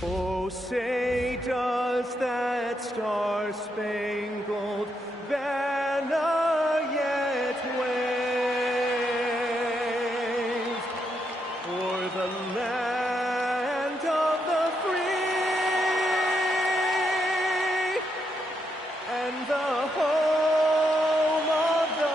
Oh, say does that star-spangled banner yet wave o'er the land of the free and the home of the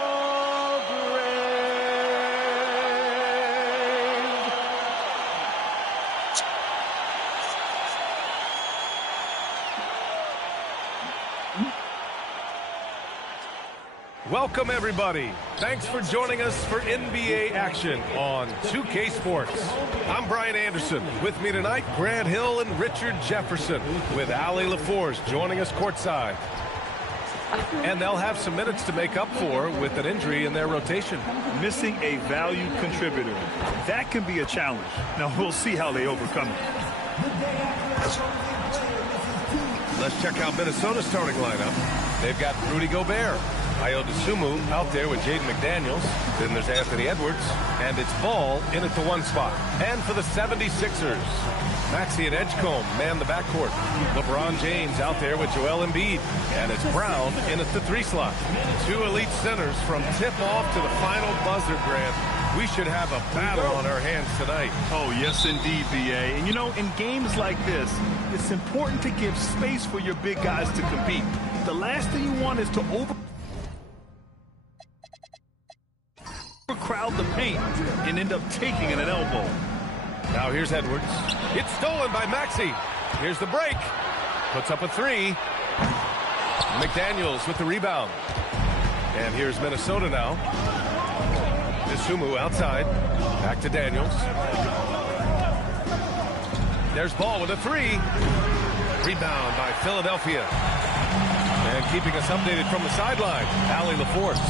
Welcome, everybody. Thanks for joining us for NBA action on 2K Sports. I'm Brian Anderson. With me tonight, Grant Hill and Richard Jefferson, with Ali LaForce joining us courtside. And they'll have some minutes to make up for with an injury in their rotation. Missing a valued contributor. That can be a challenge. Now, we'll see how they overcome it. Let's check out Minnesota's starting lineup. They've got Rudy Gobert, Dosunmu out there with Jaden McDaniels. Then there's Anthony Edwards. And it's Ball in at the 1 spot. And for the 76ers, Maxey and Edgecombe man the backcourt. LeBron James out there with Joel Embiid. And it's Brown in at the 3 slot. 2 elite centers from tip-off to the final buzzer, Grant. We should have a battle on our hands tonight. Oh, yes, indeed, BA. And, you know, in games like this, it's important to give space for your big guys to compete. The last thing you want is to overcrowd the paint and end up taking an elbow. Now here's Edwards. It's stolen by Maxey. Here's the break. Puts up a 3. McDaniels with the rebound. And here's Minnesota now. Dosunmu outside. Back to Daniels. There's Ball with a 3. Rebound by Philadelphia. And keeping us updated from the sideline, Ali LaForce.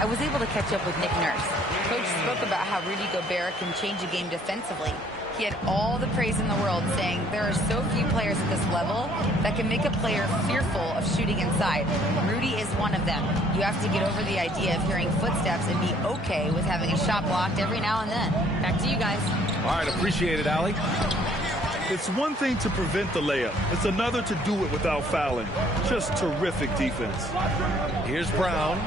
I was able to catch up with Nick Nurse. Coach spoke about how Rudy Gobert can change a game defensively. He had all the praise in the world, saying there are so few players at this level that can make a player fearful of shooting inside. Rudy is one of them. You have to get over the idea of hearing footsteps and be okay with having a shot blocked every now and then. Back to you guys. All right, appreciate it, Ali. It's one thing to prevent the layup. It's another to do it without fouling. Just terrific defense. Here's Brown.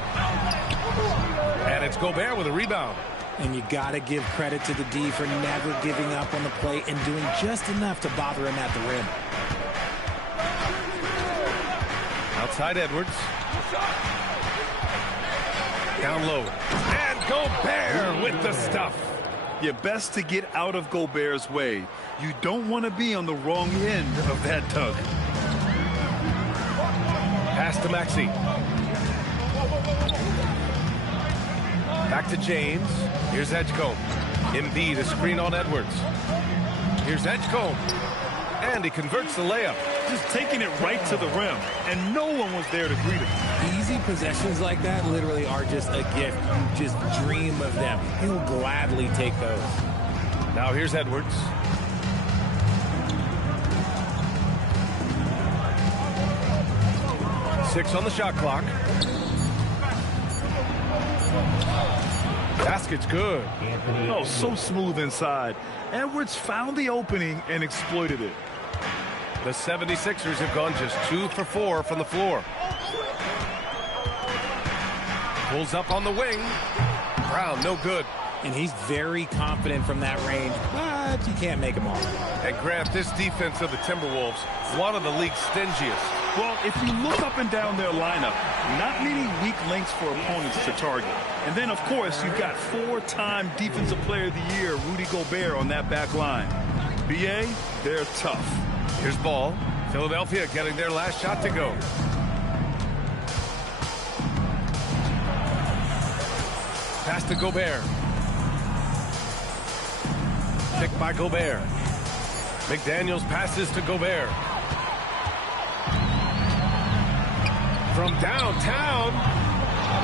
And it's Gobert with a rebound. And you got to give credit to the D for never giving up on the play and doing just enough to bother him at the rim. Outside Edwards. Down low. And Gobert with the stuff. You're best to get out of Gobert's way. You don't want to be on the wrong end of that tug. Pass to Maxey. Back to James. Here's Edgecombe. Embiid, a screen on Edwards. Here's Edgecombe. And he converts the layup. Just taking it right to the rim. And no one was there to greet him. Easy possessions like that literally are just a gift. You just dream of them. He'll gladly take those. Now here's Edwards. Six on the shot clock. Basket's good. Oh, so smooth inside. Edwards found the opening and exploited it. The 76ers have gone just 2 for 4 from the floor. Pulls up on the wing. Brown, no good. And he's very confident from that range, but you can't make him all. And Grant, this defense of the Timberwolves, one of the league's stingiest. Well, if you look up and down their lineup, not many weak links for opponents to target. And then, of course, you've got 4-time Defensive Player of the Year, Rudy Gobert, on that back line. BA, they're tough. Here's Ball. Philadelphia getting their last shot to go. Pass to Gobert. Picked by Gobert. McDaniels passes to Gobert. From downtown.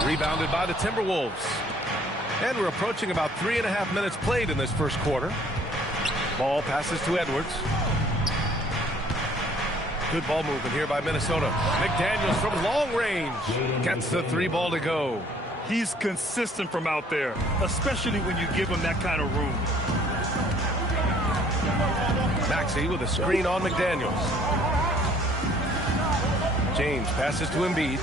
Rebounded by the Timberwolves. And we're approaching about 3.5 minutes played in this first quarter. Ball passes to Edwards. Good ball movement here by Minnesota. McDaniels from long range gets the 3 ball to go. He's consistent from out there, especially when you give him that kind of room. Maxey with a screen on McDaniels. James passes to Embiid.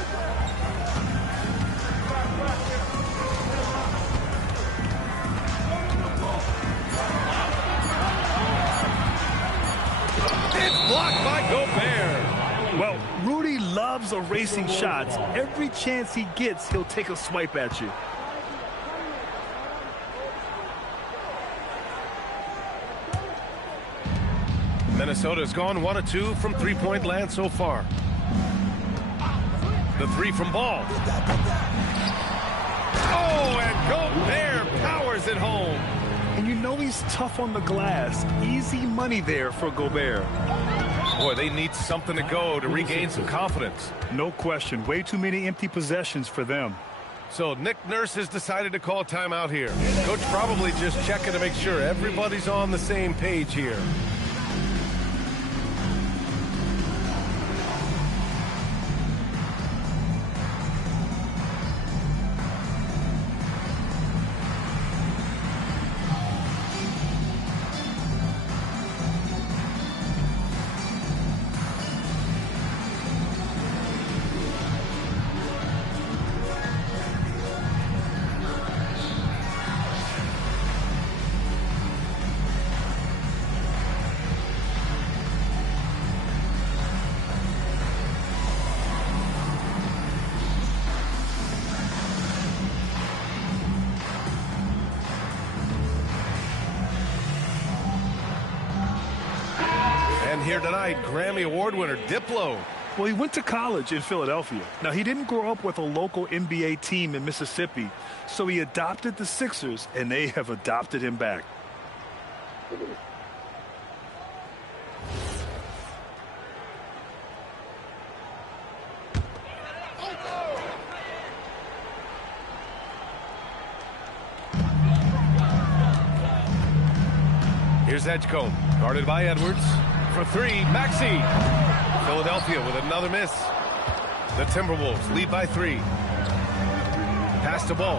It's blocked by Gobert. Well, Rudy loves erasing shots. Every chance he gets, he'll take a swipe at you. Minnesota's gone 1 of 2 from three-point land so far. The three from Ball. Oh, and Gobert powers it home. And you know he's tough on the glass. Easy money there for Gobert. Boy, they need something to go to regain some confidence. No question. Way too many empty possessions for them. So Nick Nurse has decided to call timeout here. Coach probably just checking to make sure everybody's on the same page here. Here tonight, Grammy Award winner Diplo. Well, he went to college in Philadelphia. Now, he didn't grow up with a local NBA team in Mississippi, so he adopted the Sixers, and they have adopted him back. Here's Edgecombe, guarded by Edwards. For three, Maxey. Philadelphia with another miss. The Timberwolves lead by 3. Pass to Ball.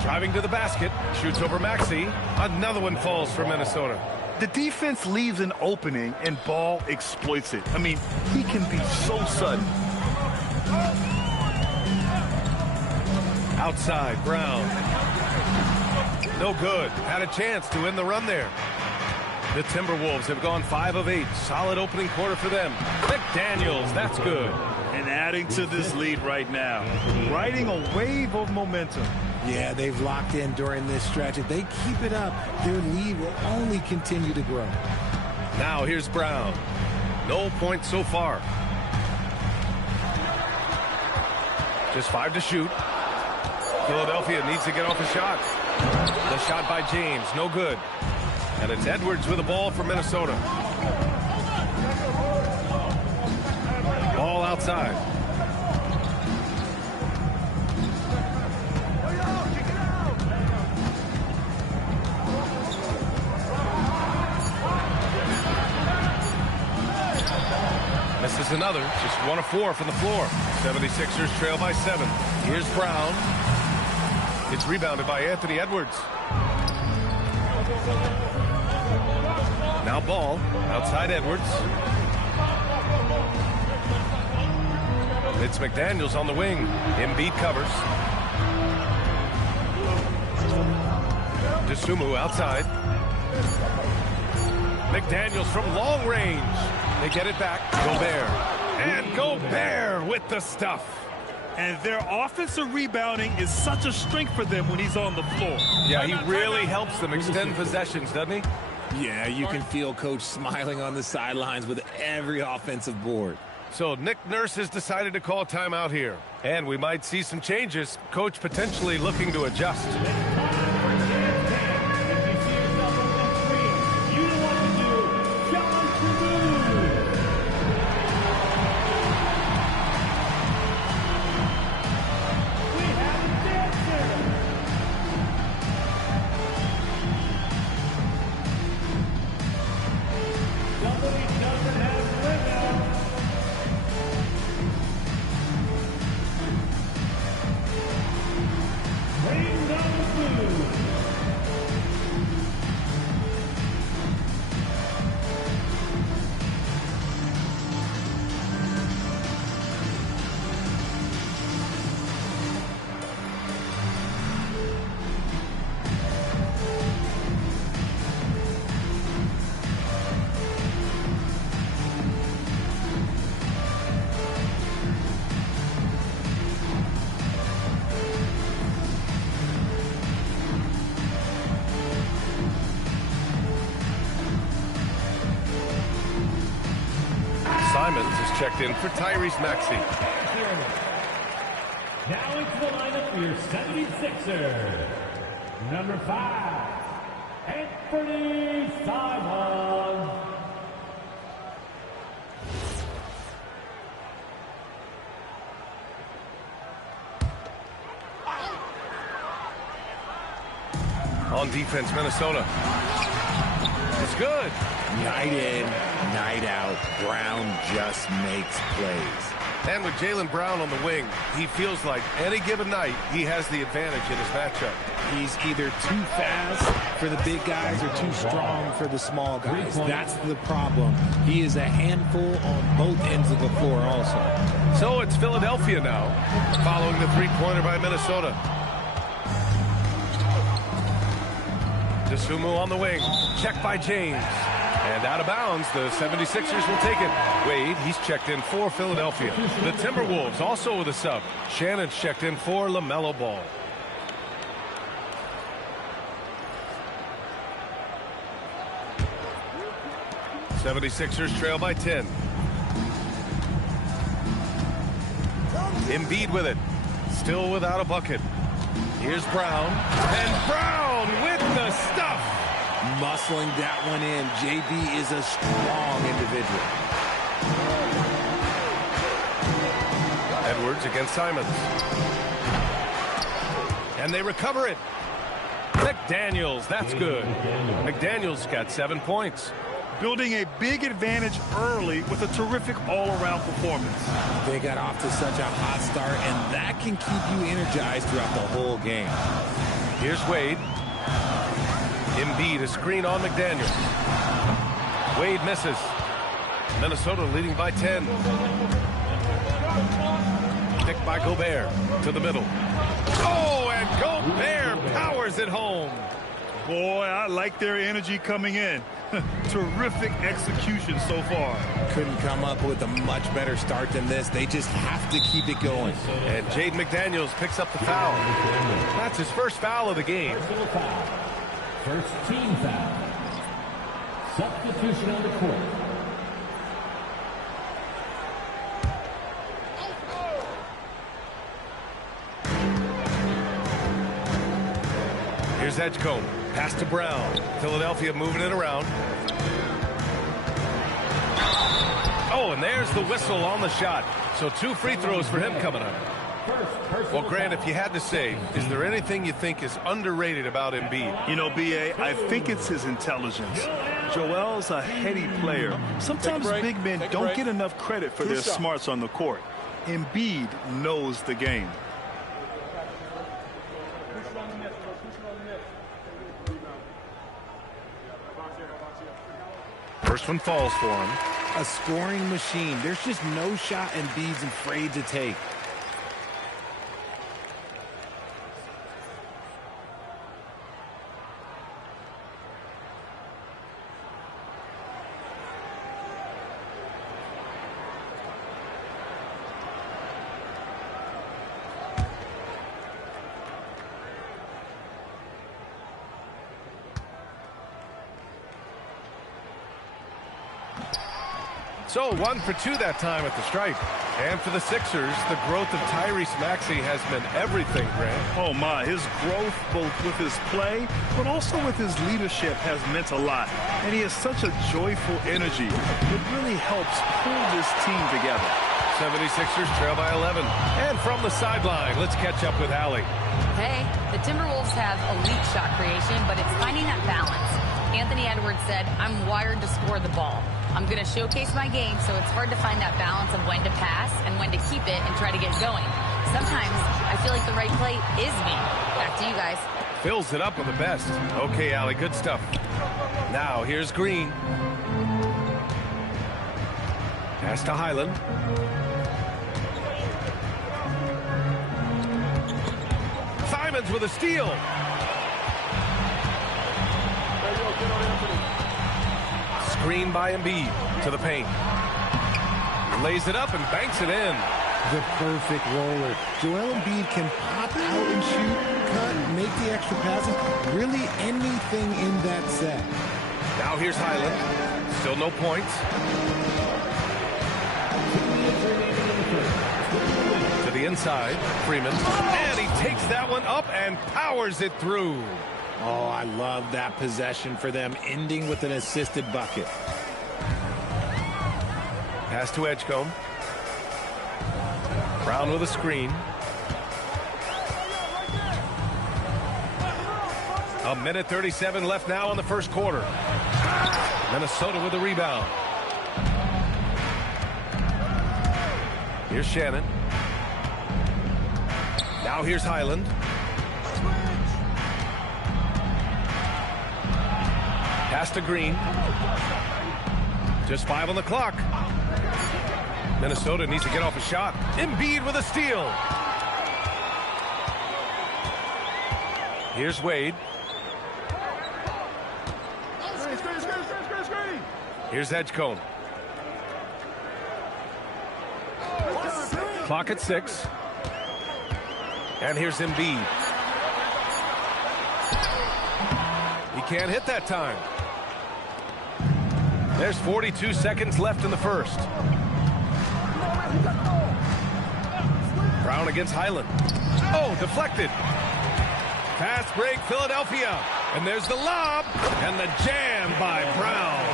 Driving to the basket, shoots over Maxey. Another one falls for Minnesota. The defense leaves an opening, and Ball exploits it. I mean, he can be so sudden. Outside, Brown. No good. Had a chance to end the run there. The Timberwolves have gone 5 of 8. Solid opening quarter for them. McDaniels, that's good. And adding to this lead right now. Riding a wave of momentum. Yeah, they've locked in during this stretch. If they keep it up, their lead will only continue to grow. Now here's Brown. No points so far. Just 5 to shoot. Philadelphia needs to get off a shot. The shot by James, no good. And it's Edwards with the ball for Minnesota. Ball outside. Misses another, just 1 of 4 from the floor. 76ers trail by 7. Here's Brown. It's rebounded by Anthony Edwards. Now Ball, outside Edwards. It's McDaniels on the wing. Embiid covers. DeSumo outside. McDaniels from long range. They get it back. Gobert. And Gobert with the stuff. And their offensive rebounding is such a strength for them when he's on the floor. Yeah, he really helps them extend possessions, doesn't he? Yeah, you can feel Coach smiling on the sidelines with every offensive board. So Nick Nurse has decided to call timeout here. And we might see some changes. Coach potentially looking to adjust. Simons is checked in for Tyrese Maxey. Now into the lineup for your 76ers. Number 5, Anthony Simons. On defense, Minnesota. It's good. Night in, night out, Brown just makes plays. And with Jaylen Brown on the wing, he feels like any given night he has the advantage in his matchup. He's either too fast for the big guys or too strong for the small guys. That's the problem. He is a handful on both ends of the floor also. So it's Philadelphia now, following the three-pointer by Minnesota. Dosunmu on the wing, checked by James. And out of bounds, the 76ers will take it. Wade, he's checked in for Philadelphia. The Timberwolves also with a sub. Shannon's checked in for LaMelo Ball. '76ers trail by 10. Embiid with it. Still without a bucket. Here's Brown. And Brown with the stuff. Muscling that one in. JB is a strong individual. Edwards against Simons. And they recover it. McDaniels, that's good. McDaniels got 7 points. Building a big advantage early with a terrific all-around performance. They got off to such a hot start, and that can keep you energized throughout the whole game. Here's Wade. Embiid, a screen on McDaniels. Wade misses. Minnesota leading by 10. Picked by Gobert to the middle. Oh, and Gobert powers it home. Boy, I like their energy coming in. Terrific execution so far. Couldn't come up with a much better start than this. They just have to keep it going. And Jaden McDaniels picks up the foul. That's his first foul of the game. First team foul. Substitution on the court. Here's Edgecombe. Pass to Brown. Philadelphia moving it around. Oh, and there's the whistle on the shot. So 2 free throws for him coming up. Well, Grant, if you had to say, is there anything you think is underrated about Embiid? You know, B.A., I think it's his intelligence. Joel's a heady player. Sometimes big men don't get enough credit for their smarts on the court. Embiid knows the game. First one falls for him. A scoring machine. There's just no shot Embiid's afraid to take. So 1 for 2 that time at the stripe. And for the Sixers, the growth of Tyrese Maxey has been everything, Grant. Oh, my. His growth, both with his play, but also with his leadership, has meant a lot. And he has such a joyful energy. It really helps pull this team together. 76ers trail by 11. And from the sideline, let's catch up with Allie. Hey, the Timberwolves have elite shot creation, but it's finding that balance. Anthony Edwards said, I'm wired to score the ball. I'm going to showcase my game, so it's hard to find that balance of when to pass and when to keep it and try to get going. Sometimes I feel like the right play is me. Back to you guys. Fills it up with the best. Okay, Allie, good stuff. Now, here's Green. Pass to Highland. Simons with a steal. Screen by Embiid to the paint. Lays it up and banks it in. The perfect roller. Joel Embiid can pop out and shoot, cut, make the extra passes, really anything in that set. Now here's Highland. Still no points. To the inside, Freeman. And he takes that one up and powers it through. Oh, I love that possession for them, ending with an assisted bucket. Pass to Edgecombe. Brown with a screen. A minute 37 left now in the first quarter. Minnesota with the rebound. Here's Shannon. Now here's Highland. Pass to Green. Just 5 on the clock. Minnesota needs to get off a shot. Embiid with a steal. Here's Wade. Here's Edgecombe. Clock at 6. And here's Embiid. He can't hit that time. There's 42 seconds left in the first. Brown against Highland. Oh, deflected. Fast break, Philadelphia. And there's the lob. And the jam by Brown.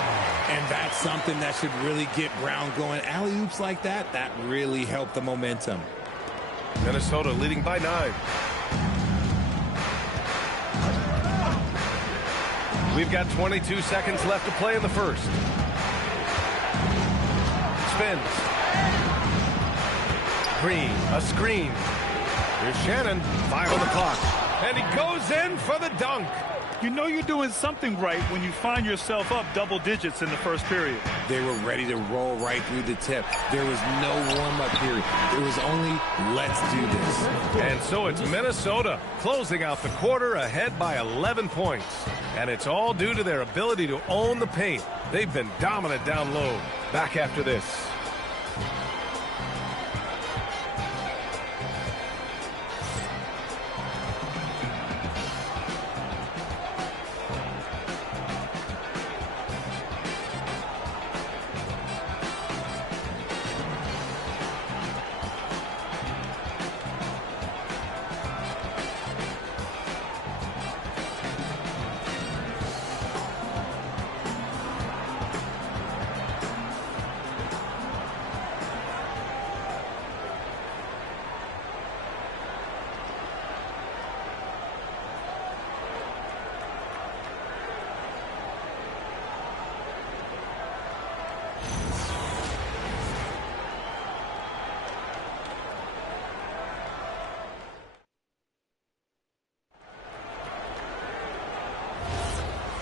And that's something that should really get Brown going. Alley-oops like that, that really helped the momentum. Minnesota leading by 9. We've got 22 seconds left to play in the first. Spins. Green, a screen. Here's Shannon, 5 on the clock. And he goes in for the dunk. You know you're doing something right when you find yourself up double digits in the first period. They were ready to roll right through the tip. There was no warm-up period. It was only, let's do this. And so it's Minnesota closing out the quarter ahead by 11 points. And it's all due to their ability to own the paint. They've been dominant down low. Back after this.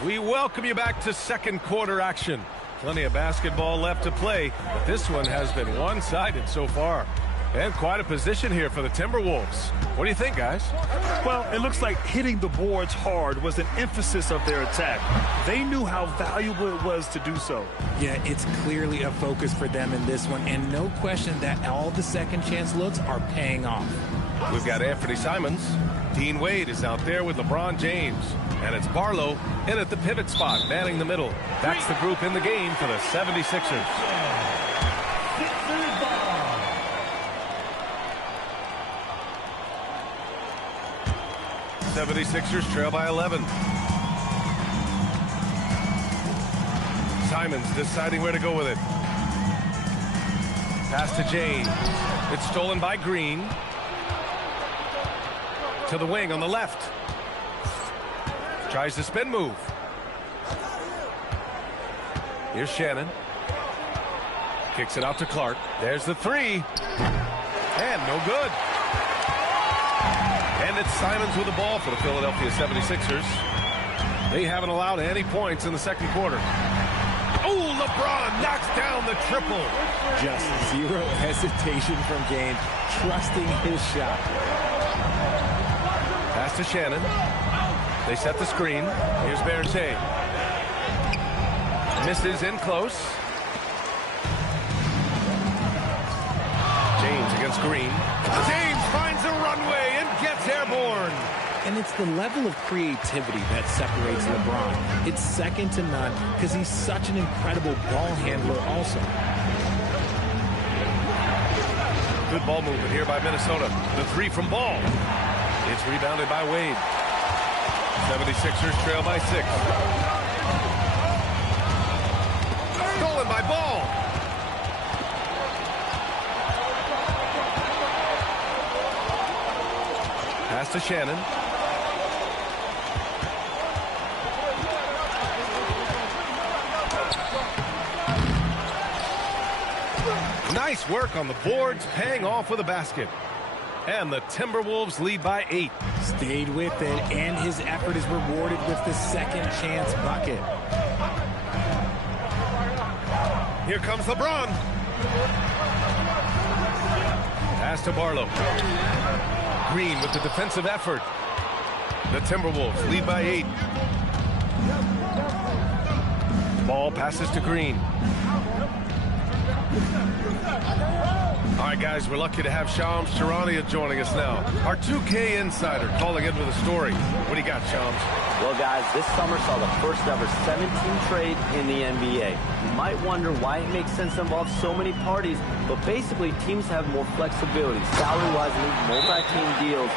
We welcome you back to second quarter action. Plenty of basketball left to play, but this one has been one-sided so far. And quite a position here for the Timberwolves. What do you think, guys? Well, it looks like hitting the boards hard was an emphasis of their attack. They knew how valuable it was to do so. Yeah, it's clearly a focus for them in this one, and no question that all the second chance looks are paying off. We've got Anthony Simons. Dean Wade is out there with LeBron James. And it's Barlow in at the pivot spot, manning the middle. That's the group in the game for the 76ers. 76ers trail by 11. Simons deciding where to go with it. Pass to James. It's stolen by Green. To the wing on the left. Tries the spin move. Here's Shannon. Kicks it out to Clark. There's the three. And no good. And it's Simons with the ball for the Philadelphia 76ers. They haven't allowed any points in the second quarter. Oh, LeBron knocks down the triple. Just zero hesitation from James, trusting his shot. Pass to Shannon. They set the screen. Here's Berger. Misses in close. James against Green. James finds a runway and gets airborne. And it's the level of creativity that separates LeBron. It's second to none because he's such an incredible ball handler also. Good ball movement here by Minnesota. The three from Ball. It's rebounded by Wade. 76ers trail by 6. Stolen by Ball. Pass to Shannon. Nice work on the boards, paying off with a basket. And the Timberwolves lead by 8. Stayed with it, and his effort is rewarded with the second chance bucket. Here comes LeBron. Pass to Barlow. Green with the defensive effort. The Timberwolves lead by 8. Ball passes to Green. All right, guys, we're lucky to have Shams Charania joining us now. Our 2K insider calling in with a story. What do you got, Shams? Well, guys, this summer saw the first ever 17 trade in the NBA. You might wonder why it makes sense to involve so many parties, but basically teams have more flexibility. Salary-wise, multi-team deals.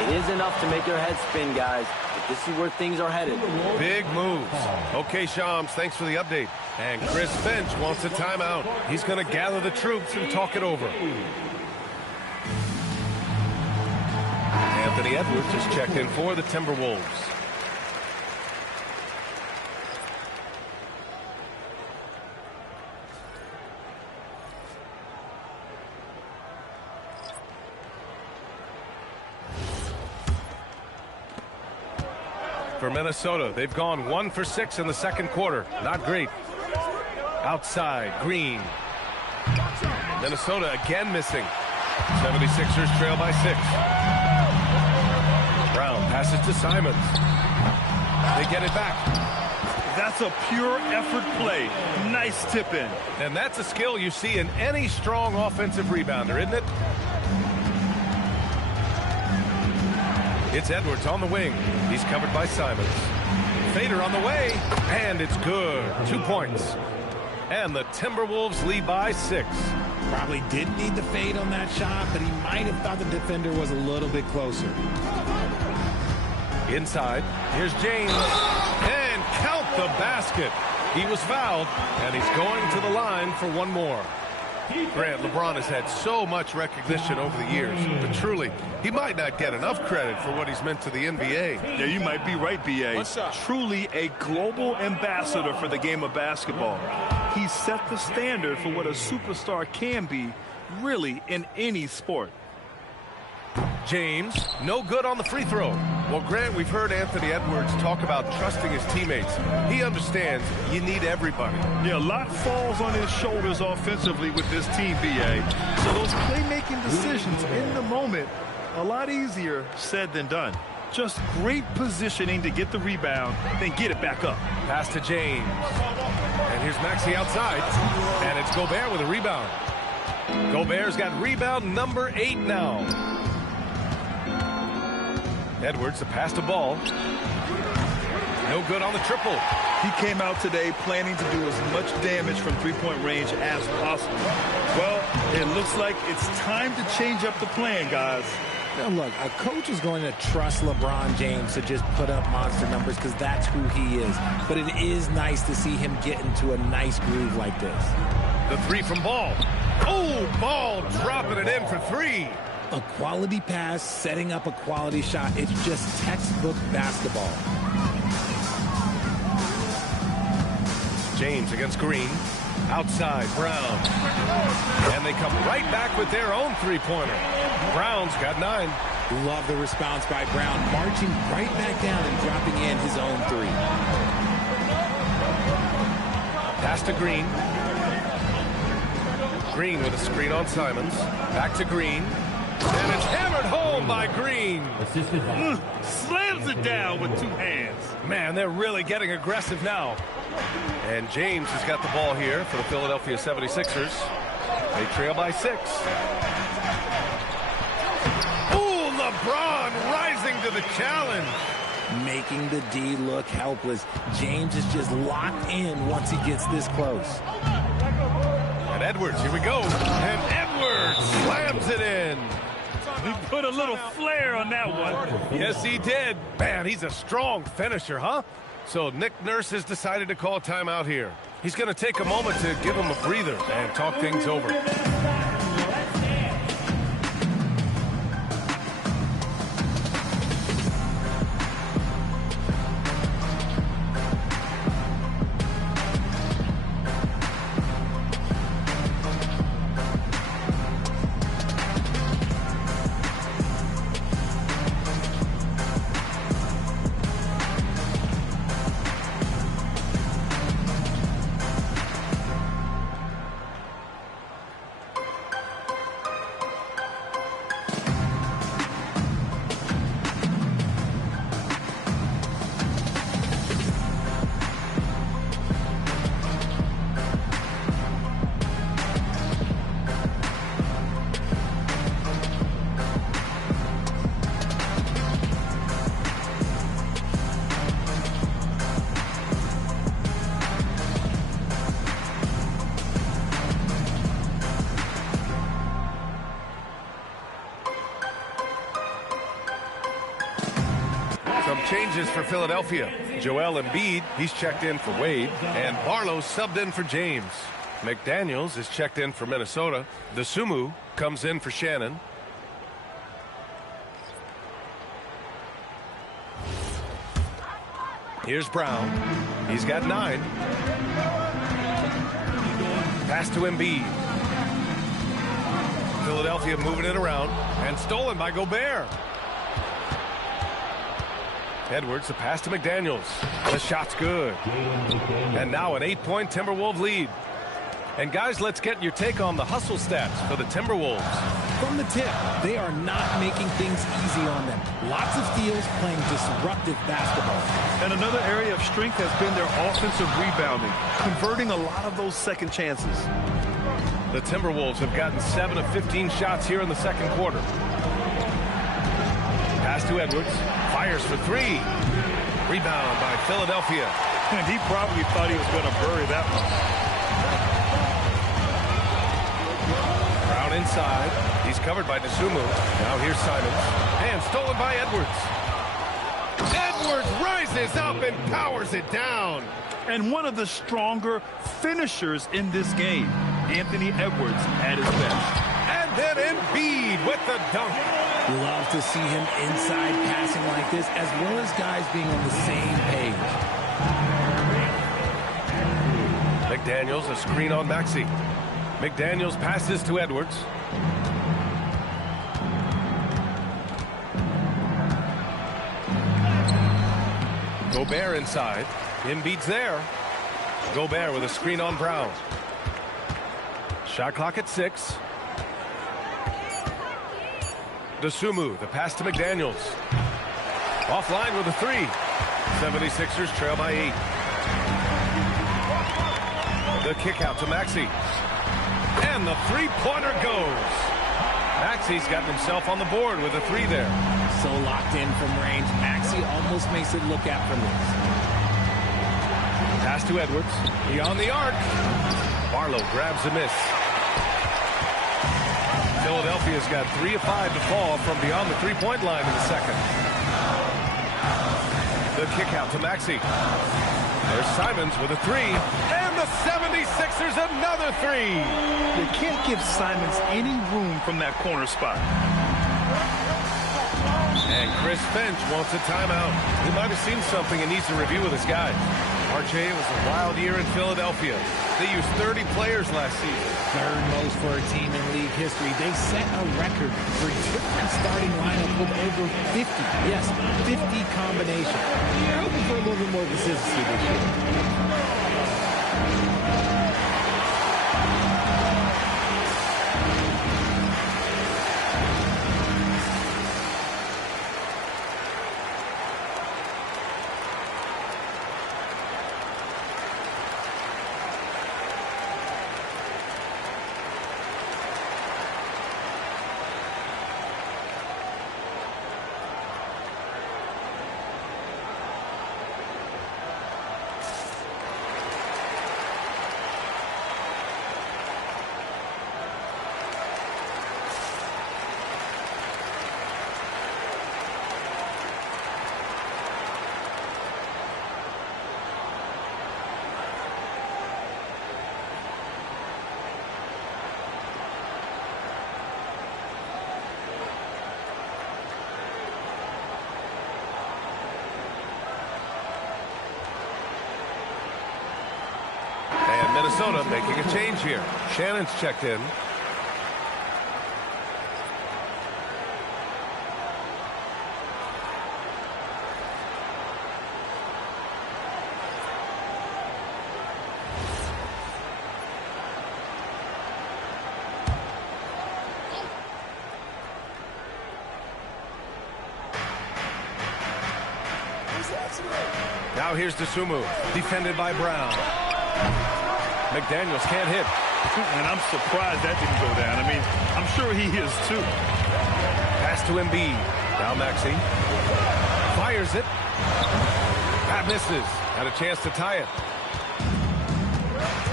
It is enough to make your head spin, guys. But this is where things are headed. Big moves. Okay, Shams, thanks for the update. And Chris Finch wants a timeout. He's going to gather the troops and talk it over. Anthony Edwards has checked in for the Timberwolves. For Minnesota, they've gone 1 for 6 in the second quarter. Not great. Outside, Green. Minnesota again missing. 76ers trail by 6. Brown passes to Simons. They get it back. That's a pure effort play. Nice tip in. And that's a skill you see in any strong offensive rebounder, isn't it? It's Edwards on the wing. He's covered by Simons. Fader on the way, and it's good. 2 points. And the Timberwolves lead by 6. Probably didn't need the fade on that shot, but he might have thought the defender was a little bit closer. Inside, here's James. And count the basket. He was fouled, and he's going to the line for one more. Grant, LeBron has had so much recognition over the years, but truly, he might not get enough credit for what he's meant to the NBA. Yeah, you might be right, B.A. Truly a global ambassador for the game of basketball. He set the standard for what a superstar can be, really, in any sport. James, no good on the free throw. Well, Grant, we've heard Anthony Edwards talk about trusting his teammates. He understands you need everybody. Yeah, a lot falls on his shoulders offensively with this team, B.A. So those playmaking decisions in the moment, a lot easier said than done. Just great positioning to get the rebound, then get it back up. Pass to James. And here's Maxey outside. And it's Gobert with a rebound. Gobert's got rebound number 8 now. Edwards, the pass to Ball. No good on the triple. He came out today planning to do as much damage from three-point range as possible. Well, it looks like it's time to change up the plan, guys. Now look, a coach is going to trust LeBron James to just put up monster numbers because that's who he is. But it is nice to see him get into a nice groove like this. The three from Ball. Oh, Ball dropping it in for 3. A quality pass, setting up a quality shot. It's just textbook basketball. James against Green. Outside, Brown. And they come right back with their own three-pointer. Brown's got 9. Love the response by Brown, marching right back down and dropping in his own 3. Pass to Green. Green with a screen on Simons. Back to Green. And it's hammered home by Green. Slams it down with 2 hands. Man, they're really getting aggressive now. And James has got the ball here for the Philadelphia 76ers. They trail by 6. Ooh, LeBron rising to the challenge. Making the D look helpless. James is just locked in once he gets this close. And Edwards, here we go. And Edwards Slams it in. He put a little flair on that one. Yes, he did. Man, he's a strong finisher, huh? So Nick Nurse has decided to call timeout here. He's going to take a moment to give him a breather and talk things over. Some changes for Philadelphia. Joel Embiid, he's checked in for Wade, and Barlow subbed in for James. McDaniels is checked in for Minnesota. Dosunmu comes in for Shannon. Here's Brown. He's got 9. Pass to Embiid. Philadelphia moving it around, and stolen by Gobert. Edwards, a pass to McDaniels. The shot's good. And now an 8-point Timberwolves lead. And guys, let's get your take on the hustle stats for the Timberwolves. From the tip, they are not making things easy on them. Lots of steals, playing disruptive basketball. And another area of strength has been their offensive rebounding, converting a lot of those second chances. The Timberwolves have gotten 7 of 15 shots here in the second quarter. Pass to Edwards. Fires for 3. Rebound by Philadelphia. And he probably thought he was going to bury that one. Brown inside. He's covered by Dosunmu. Now here's Simons. And stolen by Edwards. Edwards rises up and powers it down. And one of the stronger finishers in this game, Anthony Edwards at his best. And then Embiid with the dunk. Love to see him inside passing like this, as well as guys being on the same page. McDaniels, a screen on Maxey. McDaniels passes to Edwards. Gobert inside. Embiid's there. Gobert with a screen on Brown. Shot clock at 6. Dosunmu, the pass to McDaniels. Offline with a 3. 76ers trail by 8. The kick out to Maxey. And the three-pointer goes. Maxey's gotten himself on the board with a 3 there. So locked in from range, Maxey almost makes it look effortless. Pass to Edwards. Beyond the arc. Barlow grabs a miss. Philadelphia's got 3 of 5 to fall from beyond the three-point line in the second. The kick out to Maxey. There's Simons with a 3. And the 76ers another 3. You can't give Simons any room from that corner spot. And Chris Finch wants a timeout. He might have seen something and needs to review with his guys. RJ, it was a wild year in Philadelphia. They used 30 players last season. Third most for a team in league history. They set a record for different starting lineup with over 50. Yes, 50 combinations. They're hoping for a little bit more consistency this year. Minnesota making a change here. Shannon's checked in. Now here's DeSumo, defended by Brown. McDaniels can't hit. And I'm surprised that didn't go down. I mean, I'm sure he is too. Pass to Embiid. Now Maxey. Fires it. That misses. Had a chance to tie it.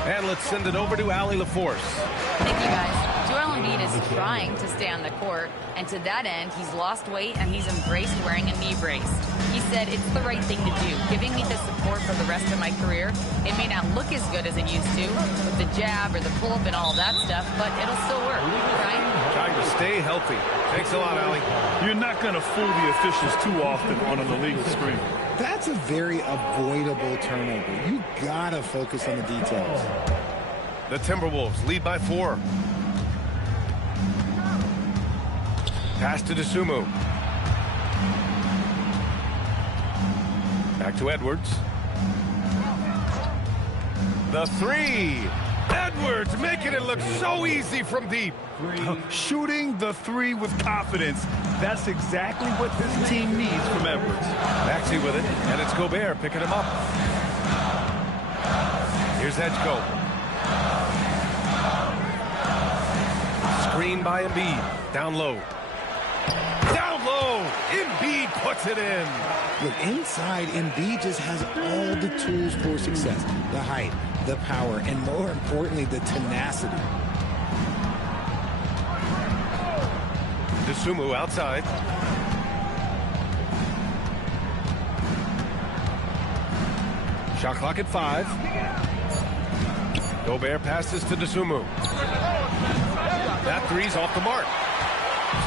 And let's send it over to Allie LaForce. Thank you, guys. Joel Embiid is trying to stay on the court, and to that end, he's lost weight and he's embraced wearing a knee brace. He said, it's the right thing to do, giving me the support for the rest of my career. It may not look as good as it used to, with the jab or the pull-up and all that stuff, but it'll still work, right? Trying to stay healthy. Thanks a lot, Allie. You're not going to fool the officials too often on an illegal screen. That's a very avoidable turnover. You gotta focus on the details. The Timberwolves lead by 4. Pass to DeSumo. Back to Edwards. The 3. Edwards making it look so easy from deep. Shooting the 3 with confidence. That's exactly what this team needs from Edwards. Maxey with it, and it's Gobert picking him up. Here's Edgeko. Screen by Embiid. Down low. Down low. Embiid puts it in. Look, inside, Embiid just has all the tools for success. The height, the power, and more importantly, the tenacity. DeSumo outside. Shot clock at 5. Gobert passes to DeSumo. That 3's off the mark.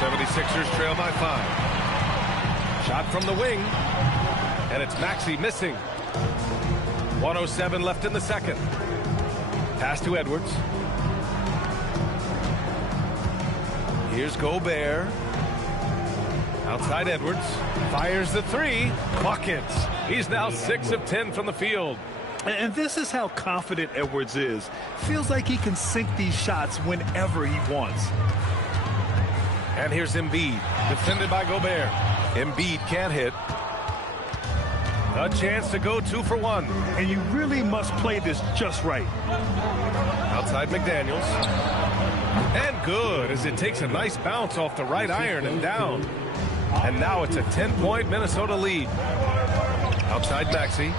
76ers trail by 5. Shot from the wing. And it's Maxey missing. 1:07 left in the second. Pass to Edwards. Here's Gobert. Outside Edwards. Fires the 3. Buckets. He's now 6 of 10 from the field. And this is how confident Edwards is. Feels like he can sink these shots whenever he wants. And here's Embiid, defended by Gobert. Embiid can't hit. A chance to go 2 for 1. And you really must play this just right. Outside McDaniels. And good, as it takes a nice bounce off the right iron and down. And now it's a 10-point Minnesota lead. Outside Maxey.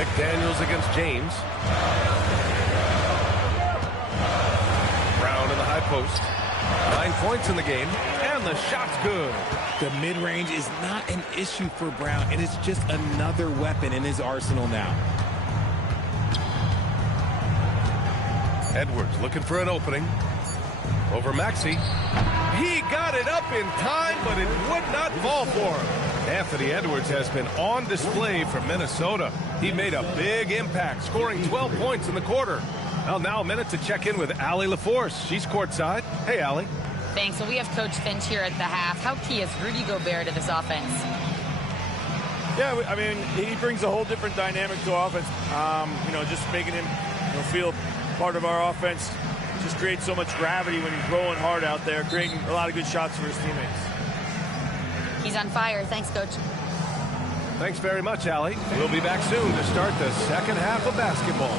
McDaniels against James. Brown in the high post. 9 points in the game, and the shot's good. The mid-range is not an issue for Brown, and it's just another weapon in his arsenal now. Edwards looking for an opening. Over Maxey. He got it up in time, but it would not fall for him. Anthony Edwards has been on display for Minnesota. He made a big impact, scoring 12 points in the quarter. Well, now a minute to check in with Allie LaForce. She's courtside. Hey, Allie. Thanks. So we have Coach Finch here at the half. How key is Rudy Gobert to this offense? Yeah, I mean, he brings a whole different dynamic to offense. Just making him feel part of our offense. Just creates so much gravity when he's rolling hard out there, creating a lot of good shots for his teammates. He's on fire. Thanks, Coach. Thanks very much, Allie. We'll be back soon to start the second half of basketball.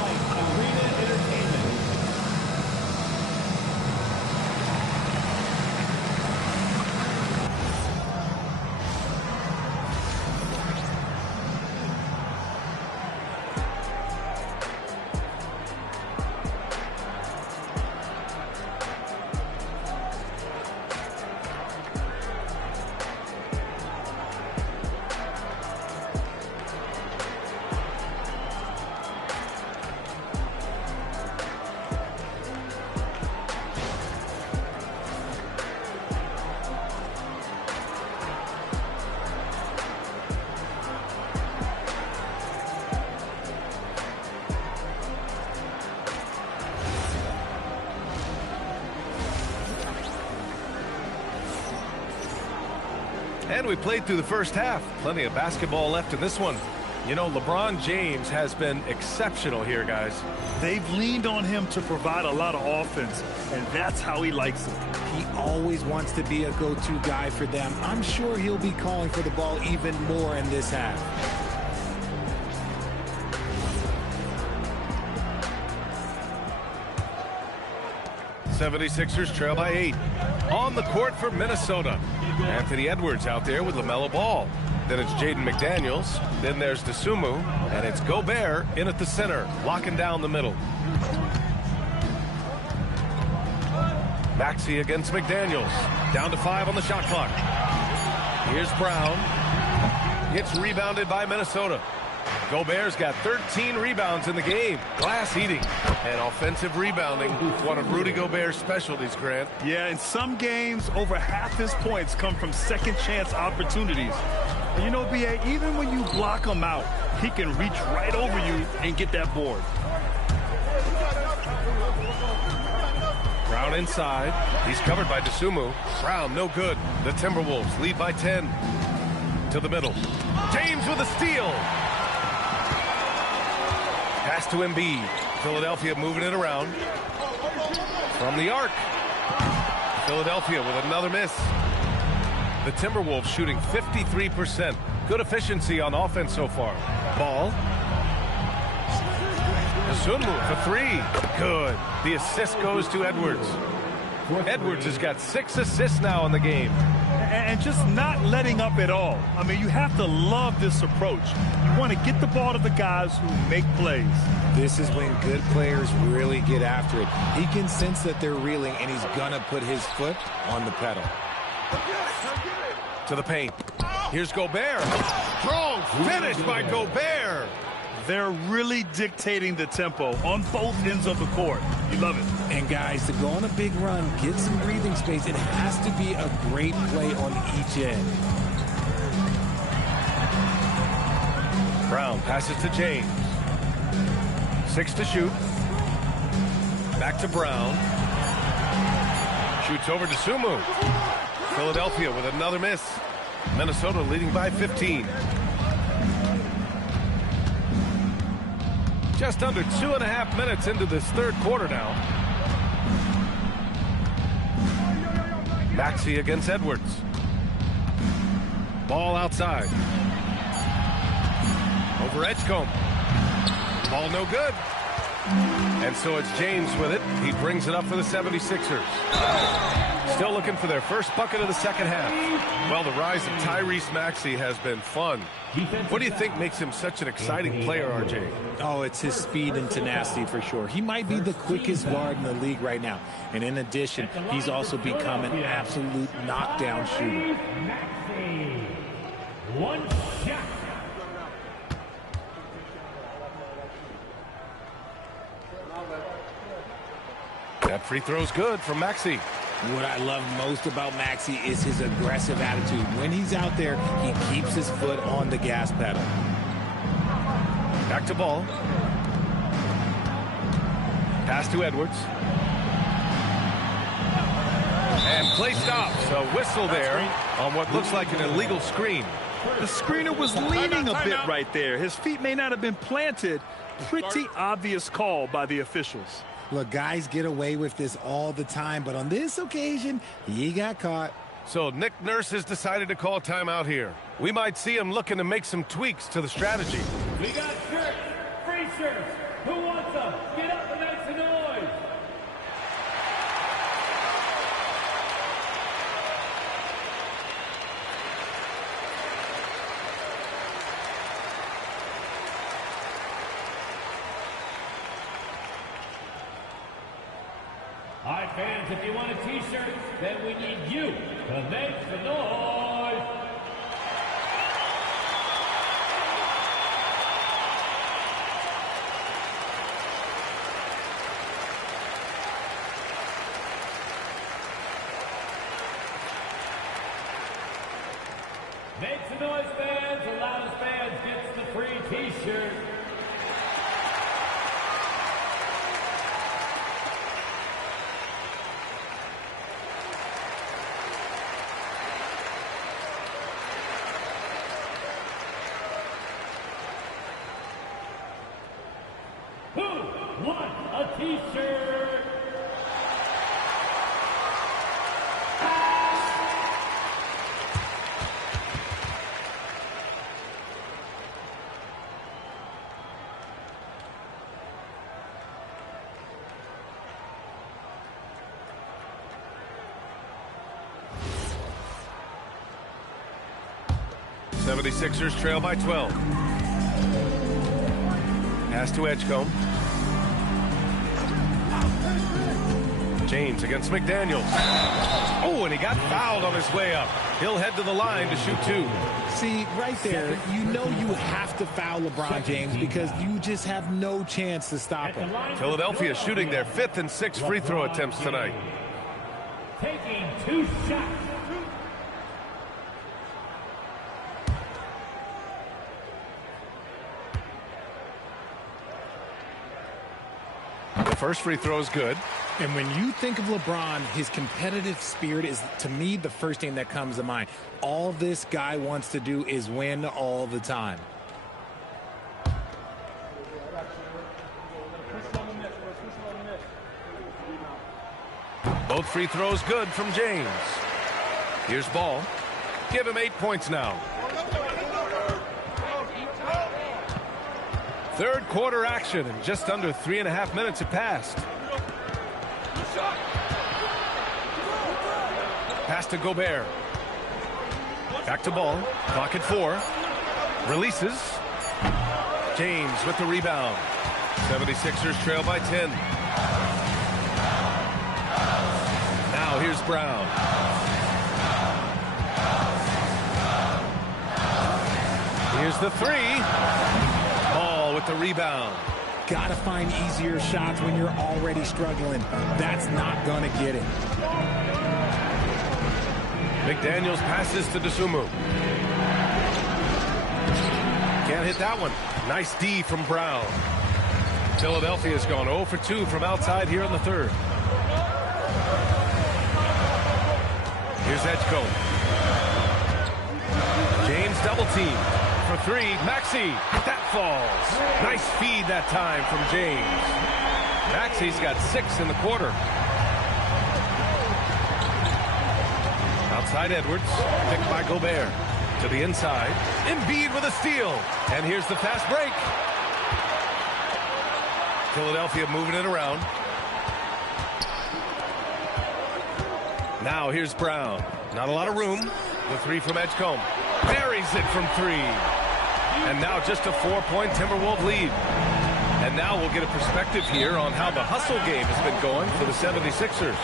And we played through the first half. Plenty of basketball left in this one. You know, LeBron James has been exceptional here, guys. They've leaned on him to provide a lot of offense, and that's how he likes it. He always wants to be a go-to guy for them. I'm sure he'll be calling for the ball even more in this half. 76ers trail by 8. On the court for Minnesota. Anthony Edwards out there with LaMelo Ball. Then it's Jaden McDaniels. Then there's Dosunmu. And it's Gobert in at the center, locking down the middle. Maxey against McDaniels. Down to 5 on the shot clock. Here's Brown. Gets rebounded by Minnesota. Gobert's got 13 rebounds in the game. Glass eating and offensive rebounding. One of Rudy Gobert's specialties, Grant. Yeah, in some games, over half his points come from second chance opportunities. And you know, B.A., even when you block him out, he can reach right over you and get that board. Brown inside. He's covered by Dosunmu. Brown, no good. The Timberwolves lead by 10. To the middle. James with a steal. Pass to Embiid. Philadelphia moving it around. From the arc. Philadelphia with another miss. The Timberwolves shooting 53%. Good efficiency on offense so far. Ball. Dosunmu for 3. Good. The assist goes to Edwards. Edwards has got 6 assists now in the game. And just not letting up at all. I mean, you have to love this approach. You want to get the ball to the guys who make plays. This is when good players really get after it. He can sense that they're reeling, and he's going to put his foot on the pedal. To the paint. Here's Gobert. Strong finish by Gobert. They're really dictating the tempo on both ends of the court. You love it. And guys, to go on a big run, get some breathing space, it has to be a great play on each end. Brown passes to James. 6 to shoot. Back to Brown. Shoots over to Dosunmu. Philadelphia with another miss. Minnesota leading by 15. Just under 2.5 minutes into this third quarter now. Maxey against Edwards. Ball outside. Over Edgecombe. Ball no good. And so it's James with it. He brings it up for the 76ers. Still looking for their first bucket of the second half. Well, the rise of Tyrese Maxey has been fun. What do you think makes him such an exciting player, RJ? Oh, it's his speed and tenacity for sure. He might be the quickest guard in the league right now. And in addition, he's also become an absolute knockdown shooter. Maxey. One shot. That free throw's good from Maxey. What I love most about Maxey is his aggressive attitude. When he's out there, he keeps his foot on the gas pedal. Back to Ball. Pass to Edwards. And play stops. A whistle there on what looks like an illegal screen. The screener was leaning a bit right there. His feet may not have been planted. Pretty obvious call by the officials. Look, guys get away with this all the time, but on this occasion, he got caught. So Nick Nurse has decided to call timeout here. We might see him looking to make some tweaks to the strategy. We got shirts, free shirts. Who wants them? Get up and make some noise. All right, fans, if you want a T-shirt, then we need you to make the noise. Make some noise, fans. The loudest fans gets the free T-shirt. T-shirt. '76ers trail by 12. Pass to Edgecombe. James against McDaniels. Oh, and he got fouled on his way up. He'll head to the line to shoot 2. See, right there, you know you have to foul LeBron James because you just have no chance to stop him. Philadelphia shooting their 5th and 6th free throw attempts tonight. Taking 2 shots. The first free throw is good. And when you think of LeBron, his competitive spirit is, to me, the first thing that comes to mind. All this guy wants to do is win all the time. Both free throws good from James. Here's Ball. Give him 8 points now. Third quarter action, and just under 3.5 minutes have passed. Pass to Gobert. Back to Ball. Clock at 4. Releases. James with the rebound. 76ers trail by 10. Now here's Brown. Here's the 3. Ball with the rebound. Gotta find easier shots when you're already struggling. That's not gonna get it. McDaniels passes to Dosunmu. Can't hit that one. Nice D from Brown. Philadelphia's gone 0 for 2 from outside here in the third. Here's Edgecombe. James double team. For 3, Maxey. That falls. Nice feed that time from James. Maxey's got 6 in the quarter. Outside Edwards. Picked by Gobert. To the inside. Embiid with a steal. And here's the fast break. Philadelphia moving it around. Now here's Brown. Not a lot of room. The 3 from Edgecombe. Buries it from 3. And now just a 4-point Timberwolves lead. And now we'll get a perspective here on how the hustle game has been going for the 76ers.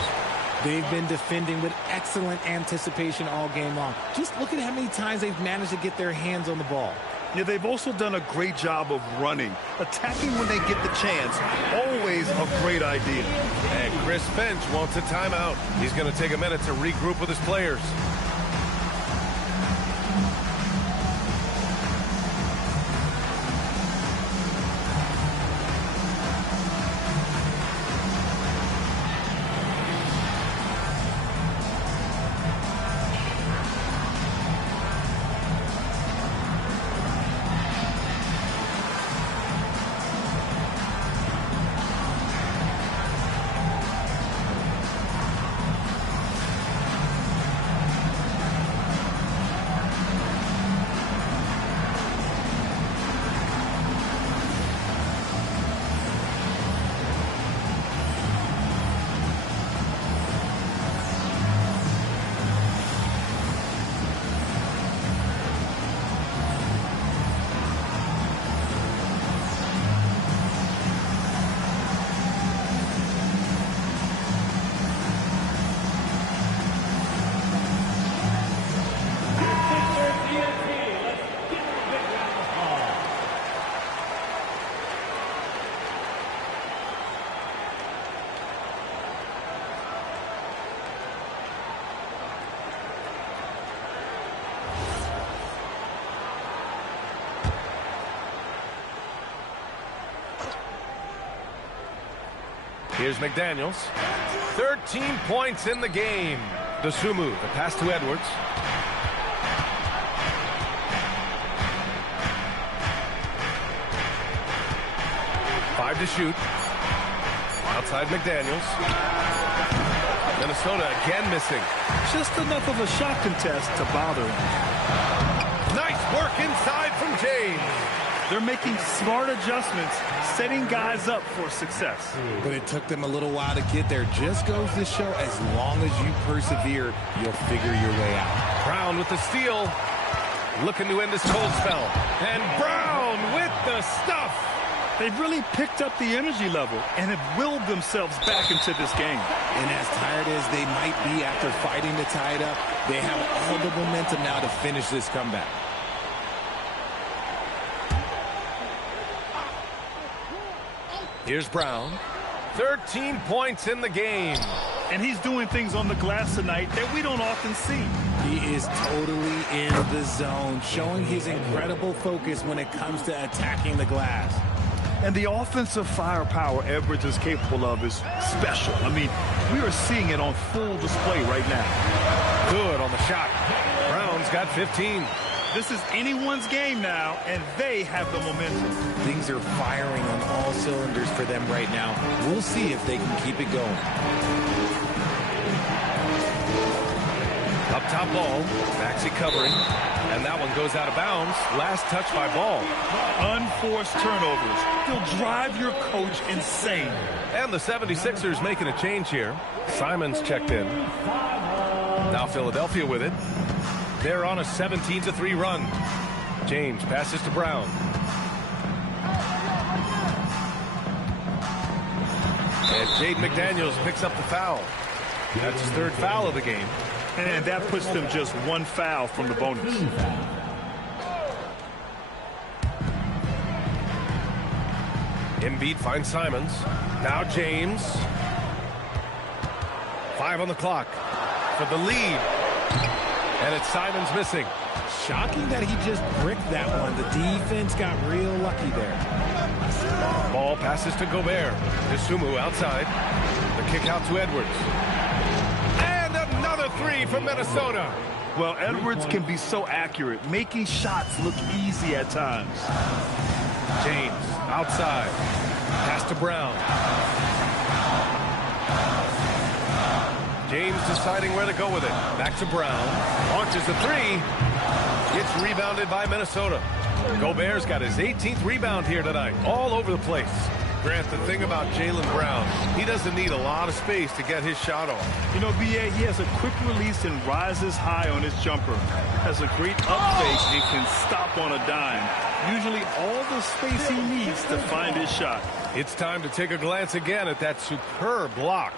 They've been defending with excellent anticipation all game long. Just look at how many times they've managed to get their hands on the ball. Yeah, they've also done a great job of running. Attacking when they get the chance, always a great idea. And Chris Finch wants a timeout. He's going to take a minute to regroup with his players. Here's McDaniels. 13 points in the game. Dosunmu, the pass to Edwards. Five to shoot. Outside McDaniels. Minnesota again missing. Just enough of a shot contest to bother him. Nice work inside from James. They're making smart adjustments, setting guys up for success. But it took them a little while to get there. Just goes to show, as long as you persevere, you'll figure your way out. Brown with the steal. Looking to end this cold spell. And Brown with the stuff. They've really picked up the energy level and have willed themselves back into this game. And as tired as they might be after fighting to tie it up, they have all the momentum now to finish this comeback. Here's Brown. 13 points in the game. And he's doing things on the glass tonight that we don't often see. He is totally in the zone, showing his incredible focus when it comes to attacking the glass. And the offensive firepower Edwards is capable of is special. I mean, we are seeing it on full display right now. Good on the shot. Brown's got 15. This is anyone's game now, and they have the momentum. Things are firing on all cylinders for them right now. We'll see if they can keep it going. Up top Ball. Maxey covering. And that one goes out of bounds. Last touch by Ball. Unforced turnovers. They'll drive your coach insane. And the 76ers making a change here. Simons checked in. Now Philadelphia with it. They're on a 17-3 run. James passes to Brown. And Jaden McDaniels picks up the foul. That's his third foul of the game. And that puts them just one foul from the bonus. Embiid finds Simons. Now James. 5 on the clock for the lead. And it's Simons missing. Shocking that he just bricked that one. The defense got real lucky there. Ball passes to Gobert. Dosunmu outside. The kick out to Edwards. And another three from Minnesota. Well, Edwards can be so accurate, making shots look easy at times. James outside. Pass to Brown. James deciding where to go with it. Back to Brown. Launches a three. Gets rebounded by Minnesota. Gobert's got his 18th rebound here tonight. All over the place. Grant, the thing about Jaylen Brown, he doesn't need a lot of space to get his shot off. You know, B.A., he has a quick release and rises high on his jumper. Has a great up fake and can stop on a dime. Usually all the space he needs to find his shot. It's time to take a glance again at that superb block.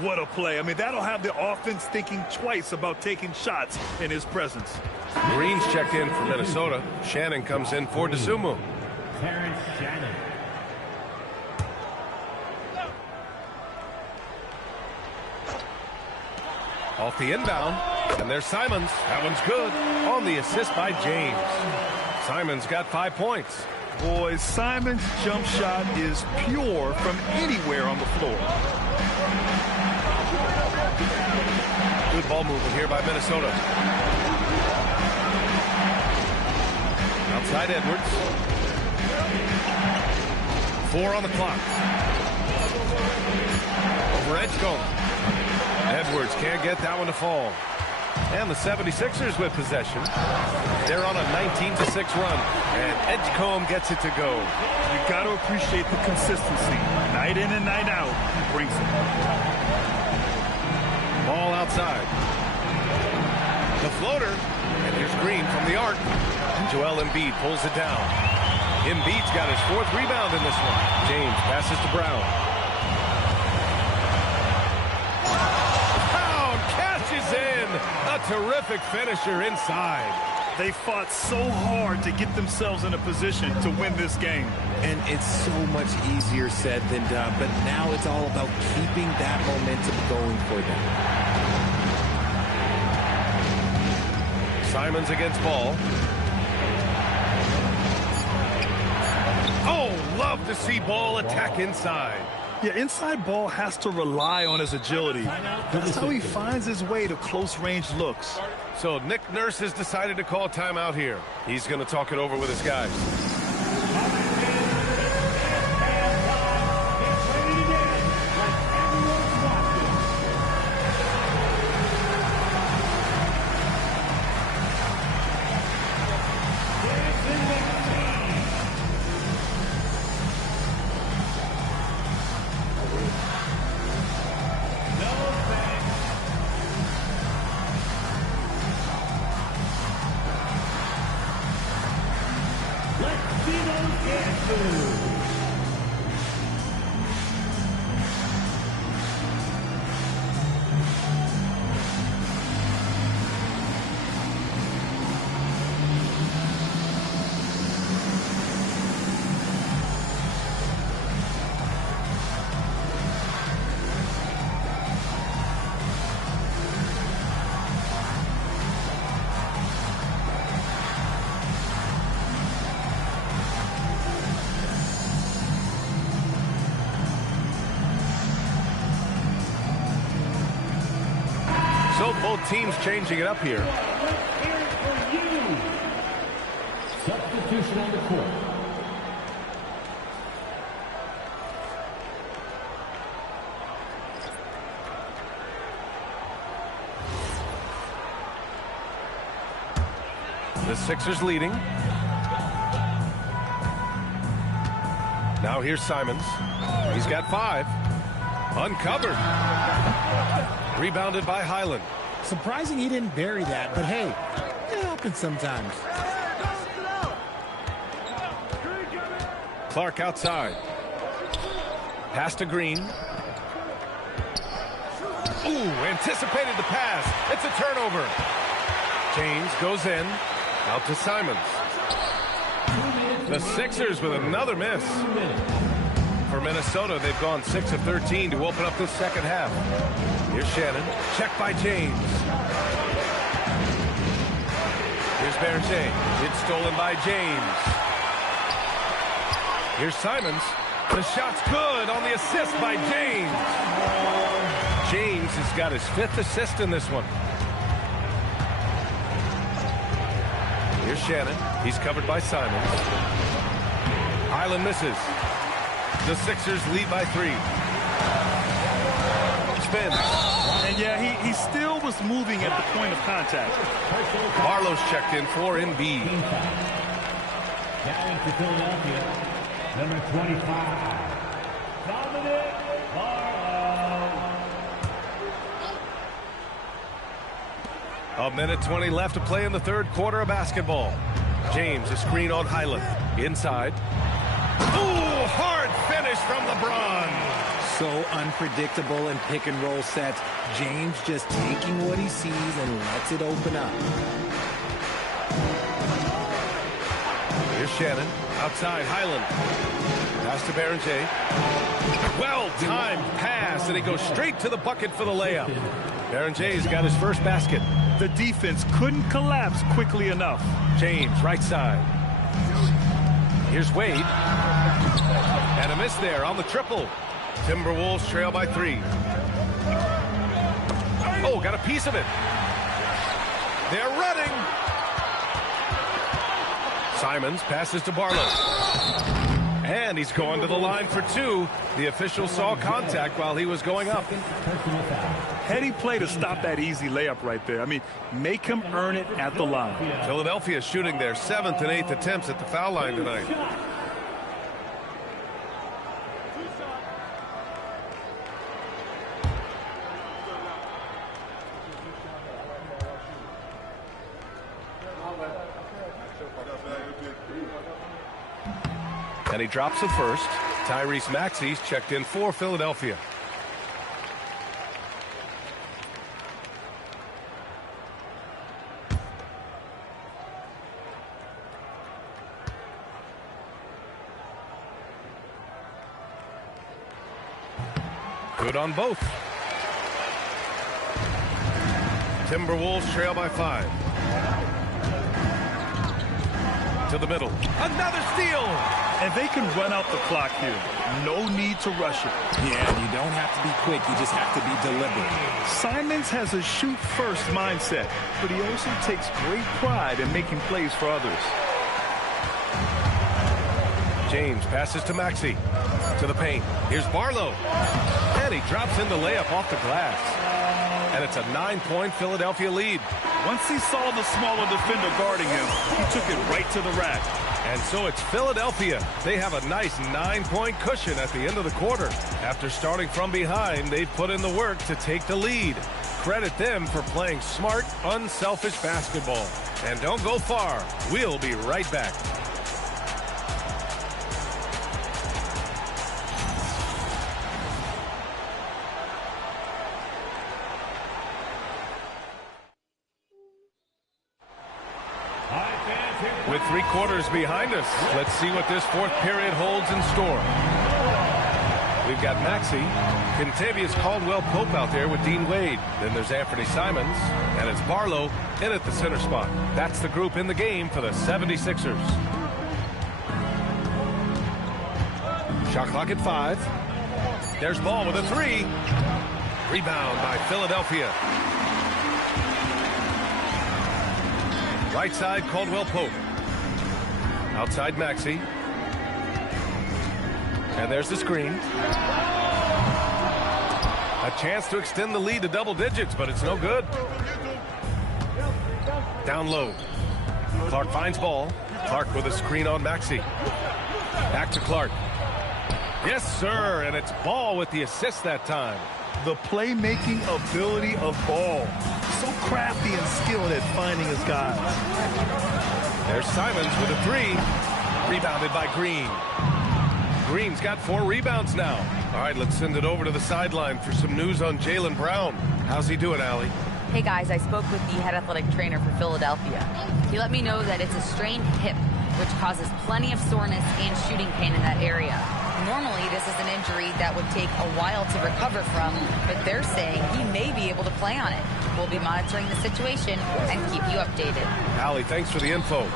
What a play. I mean, that'll have the offense thinking twice about taking shots in his presence. Green's checked in for Minnesota. Shannon comes in for Dosunmu. Terrence Shannon. Off the inbound. And there's Simons. That one's good. On the assist by James. Simons got 5 points. Boy, Simon's jump shot is pure from anywhere on the floor. Good ball movement here by Minnesota. Outside Edwards. 4 on the clock. Over Edgecombe. Edwards can't get that one to fall. And the 76ers with possession. They're on a 19-6 run. And Edgecombe gets it to go. You got to appreciate the consistency. Night in and night out, he brings it. Ball outside. The floater. And here's Green from the arc. And Joel Embiid pulls it down. Embiid's got his 4th rebound in this one. James passes to Brown. Brown cashes in. A terrific finisher inside. They fought so hard to get themselves in a position to win this game. And it's so much easier said than done, but now it's all about keeping that momentum going for them. Simons against Ball. Oh, love to see Ball attack inside. Yeah, inside Ball has to rely on his agility. That's how he finds his way to close-range looks. So Nick Nurse has decided to call timeout here. He's going to talk it over with his guys. Let's see those answers. So both teams changing it up here. Let's hear it for you. Substitution on the court. The Sixers leading. Now here's Simons. He's got 5. Uncovered. Rebounded by Highland. Surprising he didn't bury that, but hey, it happens sometimes. Clark outside. Pass to Green. Ooh, anticipated the pass. It's a turnover. James goes in. Out to Simons. The Sixers with another miss. For Minnesota, they've gone 6 of 13 to open up this second half. Here's Shannon. Checked by James. Here's Berger. It's stolen by James. Here's Simons. The shot's good on the assist by James. James has got his 5th assist in this one. Here's Shannon. He's covered by Simons. Highland misses. The Sixers lead by 3. Spins. And yeah, he still was moving at the point of contact. Barlow's checked in for Embiid. Down to Philadelphia, number 25. Dominic Barlow. A minute 20 left to play in the third quarter of basketball. James, a screen on Highland. Inside. Ooh, hard finish from LeBron. So unpredictable in pick and roll sets. James just taking what he sees and lets it open up. Here's Shannon. Outside, Highland. Pass to Berger. Well-timed pass, and he goes straight to the bucket for the layup. Berenger's got his first basket. The defense couldn't collapse quickly enough. James, right side. Here's Wade. And a miss there on the triple. Timberwolves trail by 3. Oh, got a piece of it. They're running. Simons passes to Barlow. And he's going to the line for 2. The official saw contact while he was going up. Heady play to stop that easy layup right there. I mean, make him earn it at the line. Philadelphia shooting their 7th and 8th attempts at the foul line tonight. And he drops the first. Tyrese Maxey's checked in for Philadelphia. Good on both. Timberwolves trail by 5. To the middle. Another steal! And they can run out the clock here. No need to rush it. Yeah, you don't have to be quick. You just have to be deliberate. Simons has a shoot-first mindset, but he also takes great pride in making plays for others. James passes to Maxey. To the paint. Here's Barlow. And he drops in the layup off the glass. And it's a 9-point Philadelphia lead. Once he saw the smaller defender guarding him, he took it right to the rack. And so it's Philadelphia. They have a nice 9-point cushion at the end of the quarter. After starting from behind, they've put in the work to take the lead. Credit them for playing smart, unselfish basketball. And don't go far. We'll be right back. With 3 quarters behind us, let's see what this 4th period holds in store. We've got Maxey, Kentavious Caldwell-Pope out there with Dean Wade. Then there's Anthony Simons, and it's Barlow in at the center spot. That's the group in the game for the 76ers. Shot clock at 5. There's Ball with a 3. Rebound by Philadelphia. Right side, Caldwell-Pope. Outside, Maxey. And there's the screen. A chance to extend the lead to double digits, but it's no good. Down low. Clark finds Ball. Clark with a screen on Maxey. Back to Clark. Yes, sir, and it's Ball with the assist that time. The playmaking ability of Ball. So crafty and skilled at finding his guys. There's Simons with a 3. Rebounded by Green. Green's got 4 rebounds now. All right, let's send it over to the sideline for some news on Jaylen Brown. How's he doing, Allie? Hey guys, I spoke with the head athletic trainer for Philadelphia. He let me know that it's a strained hip, which causes plenty of soreness and shooting pain in that area. Normally, this is an injury that would take a while to recover from, but they're saying he may be able to play on it. We'll be monitoring the situation and keep you updated. Allie, thanks for the info.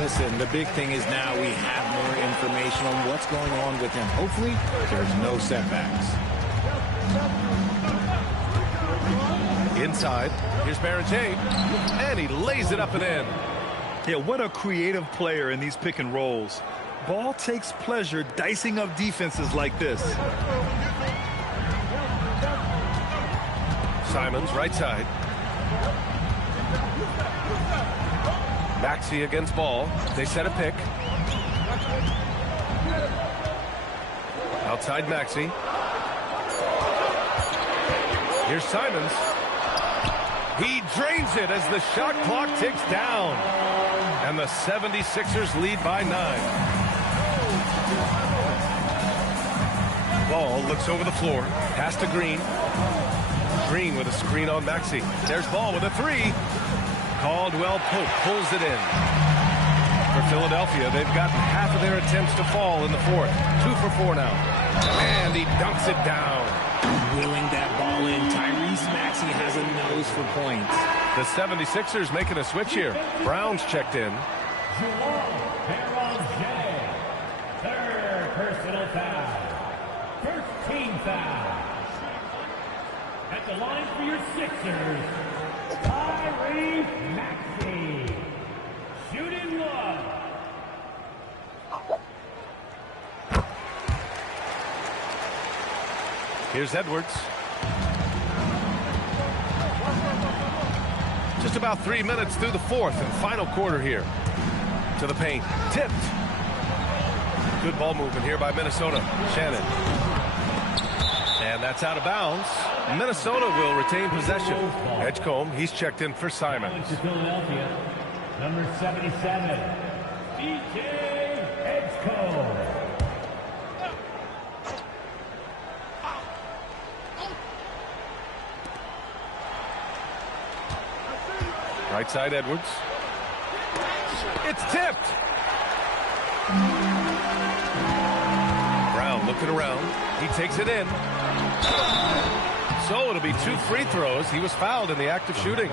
Listen, the big thing is now we have more information on what's going on with him. Hopefully, there's no setbacks. Inside, here's Barrett-James, and he lays it up and in. Yeah, what a creative player in these pick and rolls. Ball takes pleasure dicing up defenses like this. Simons, right side. Maxey against Ball. They set a pick. Outside Maxey. Here's Simons. He drains it as the shot clock ticks down. And the 76ers lead by 9. Ball looks over the floor. Pass to Green. Green with a screen on Maxey. There's Ball with a 3. Caldwell-Pope pulls it in. For Philadelphia, they've gotten half of their attempts to fall in the 4th. 2 for 4 now. And he dunks it down. Wheeling that ball in. Tyrese Maxey has a nose for points. The 76ers making a switch here. Brown's checked in. Third personal foul. First team foul. At the line for your Sixers, Tyrese Maxey. Shooting love. Here's Edwards. Just about 3 minutes through the 4th and final quarter here. To the paint. Tipped. Good ball movement here by Minnesota. Shannon. And that's out of bounds. Minnesota will retain possession. Edgecombe, he's checked in for Simons. To Philadelphia, number 77, DJ Edgecombe. Right side, Edwards. It's tipped. Brown looking around. He takes it in. So it'll be 2 free throws. He was fouled in the act of shooting.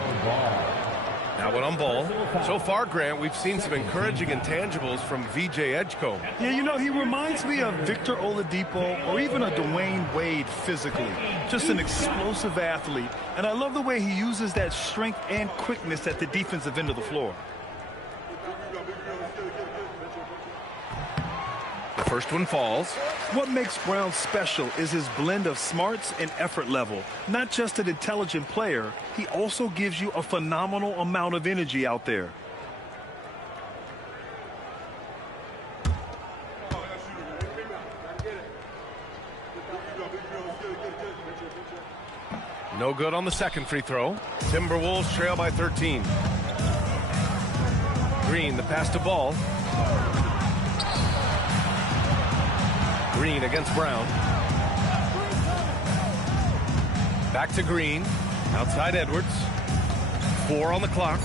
Now one on Ball. So far, Grant, we've seen some encouraging intangibles from VJ Edgecombe. Yeah, you know, he reminds me of Victor Oladipo or even a Dwayne Wade physically. Just an explosive athlete. And I love the way he uses that strength and quickness at the defensive end of the floor. The first one falls. What makes Brown special is his blend of smarts and effort level. Not just an intelligent player, he also gives you a phenomenal amount of energy out there. No good on the second free throw. Timberwolves trail by 13. Green, the pass to Ball. Green against Brown. Back to Green. Outside Edwards. 4 on the clock.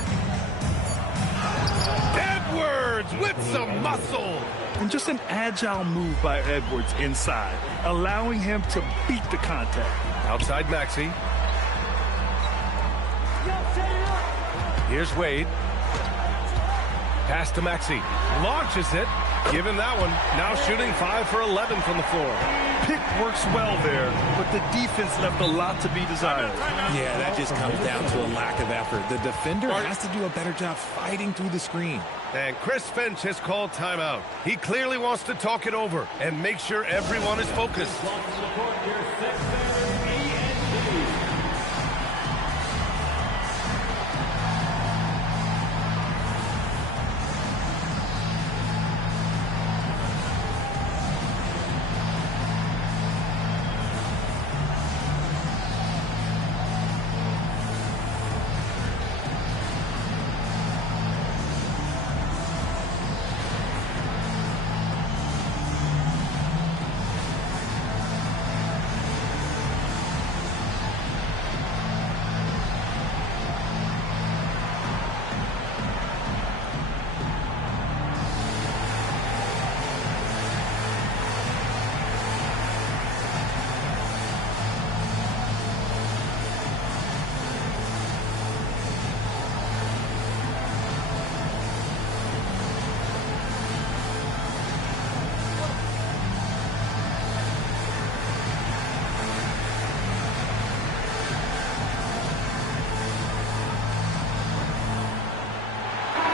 Edwards with some muscle. And just an agile move by Edwards inside, allowing him to beat the contact. Outside Maxey. Here's Wade. Pass to Maxey. Launches it. Give him that one. Now shooting 5 for 11 from the floor. Pick works well there, but the defense left a lot to be desired. Yeah, that just comes down to a lack of effort. The defender has to do a better job fighting through the screen. And Chris Finch has called timeout. He clearly wants to talk it over and make sure everyone is focused.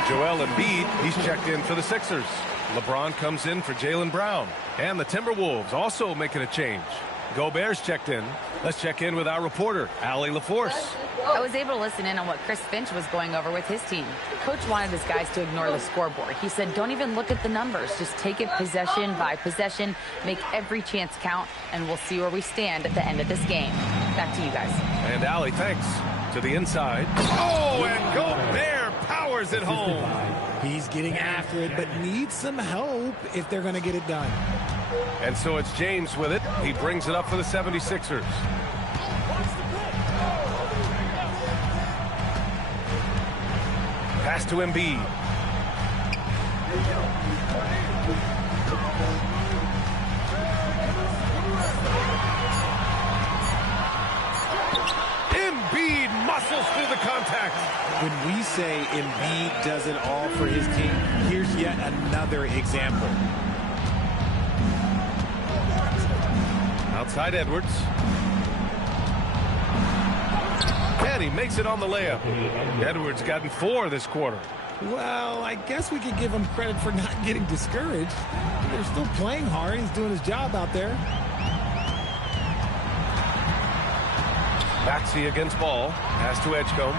Joel Embiid, he's checked in for the Sixers. LeBron comes in for Jaylen Brown. And the Timberwolves also making a change. Gobert's checked in. Let's check in with our reporter, Allie LaForce. I was able to listen in on what Chris Finch was going over with his team. Coach wanted his guys to ignore the scoreboard. He said, don't even look at the numbers. Just take it possession by possession, make every chance count, and we'll see where we stand at the end of this game. Back to you guys. And Allie, thanks. To the inside. Oh, and Gobert powers it home. He's getting after it, but needs some help if they're going to get it done. And so it's James with it. He brings it up for the 76ers. Pass to Embiid. Embiid muscles through the contact. When we say Embiid does it all for his team, here's yet another example. Outside Edwards. And he makes it on the layup. Edwards gotten 4 this quarter. Well, I guess we could give him credit for not getting discouraged. They're still playing hard. He's doing his job out there. Maxey against Ball. Pass to Edgecombe.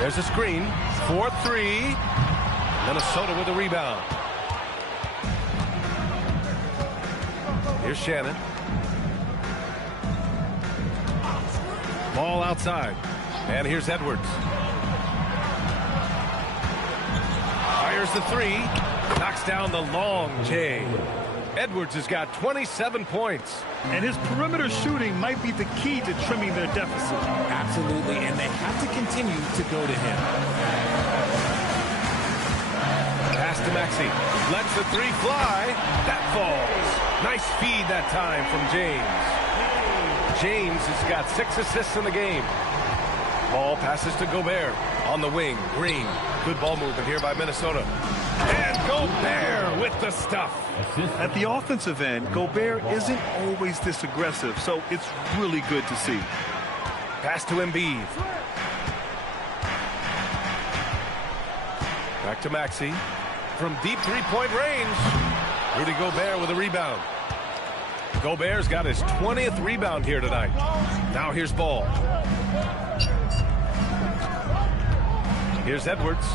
There's a screen. 4-3. Minnesota with a rebound. Here's Shannon. Ball outside. And here's Edwards. Fires the 3. Knocks down the long J. Edwards has got 27 points. And his perimeter shooting might be the key to trimming their deficit. Absolutely, and they have to continue to go to him. Pass to Maxey. Lets the 3 fly. That falls. Nice feed that time from James. James has got 6 assists in the game. Ball passes to Gobert. On the wing, Green. Good ball movement here by Minnesota. And Gobert with the stuff. At the offensive end, Gobert isn't always this aggressive, so it's really good to see. Pass to Embiid. Back to Maxey. From deep three-point range. Rudy Gobert with a rebound. Gobert's got his 20th rebound here tonight. Now here's Ball. Here's Edwards.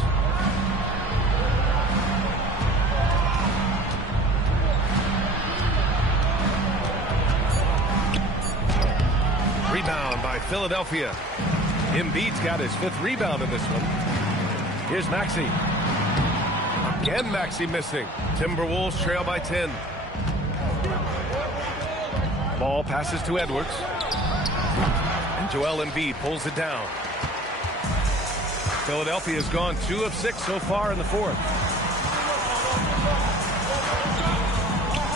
Rebound by Philadelphia. Embiid's got his 5th rebound in this one. Here's Maxey. Again, Maxey missing. Timberwolves trail by 10. Ball passes to Edwards. And Joel Embiid pulls it down. Philadelphia has gone 2 of 6 so far in the fourth.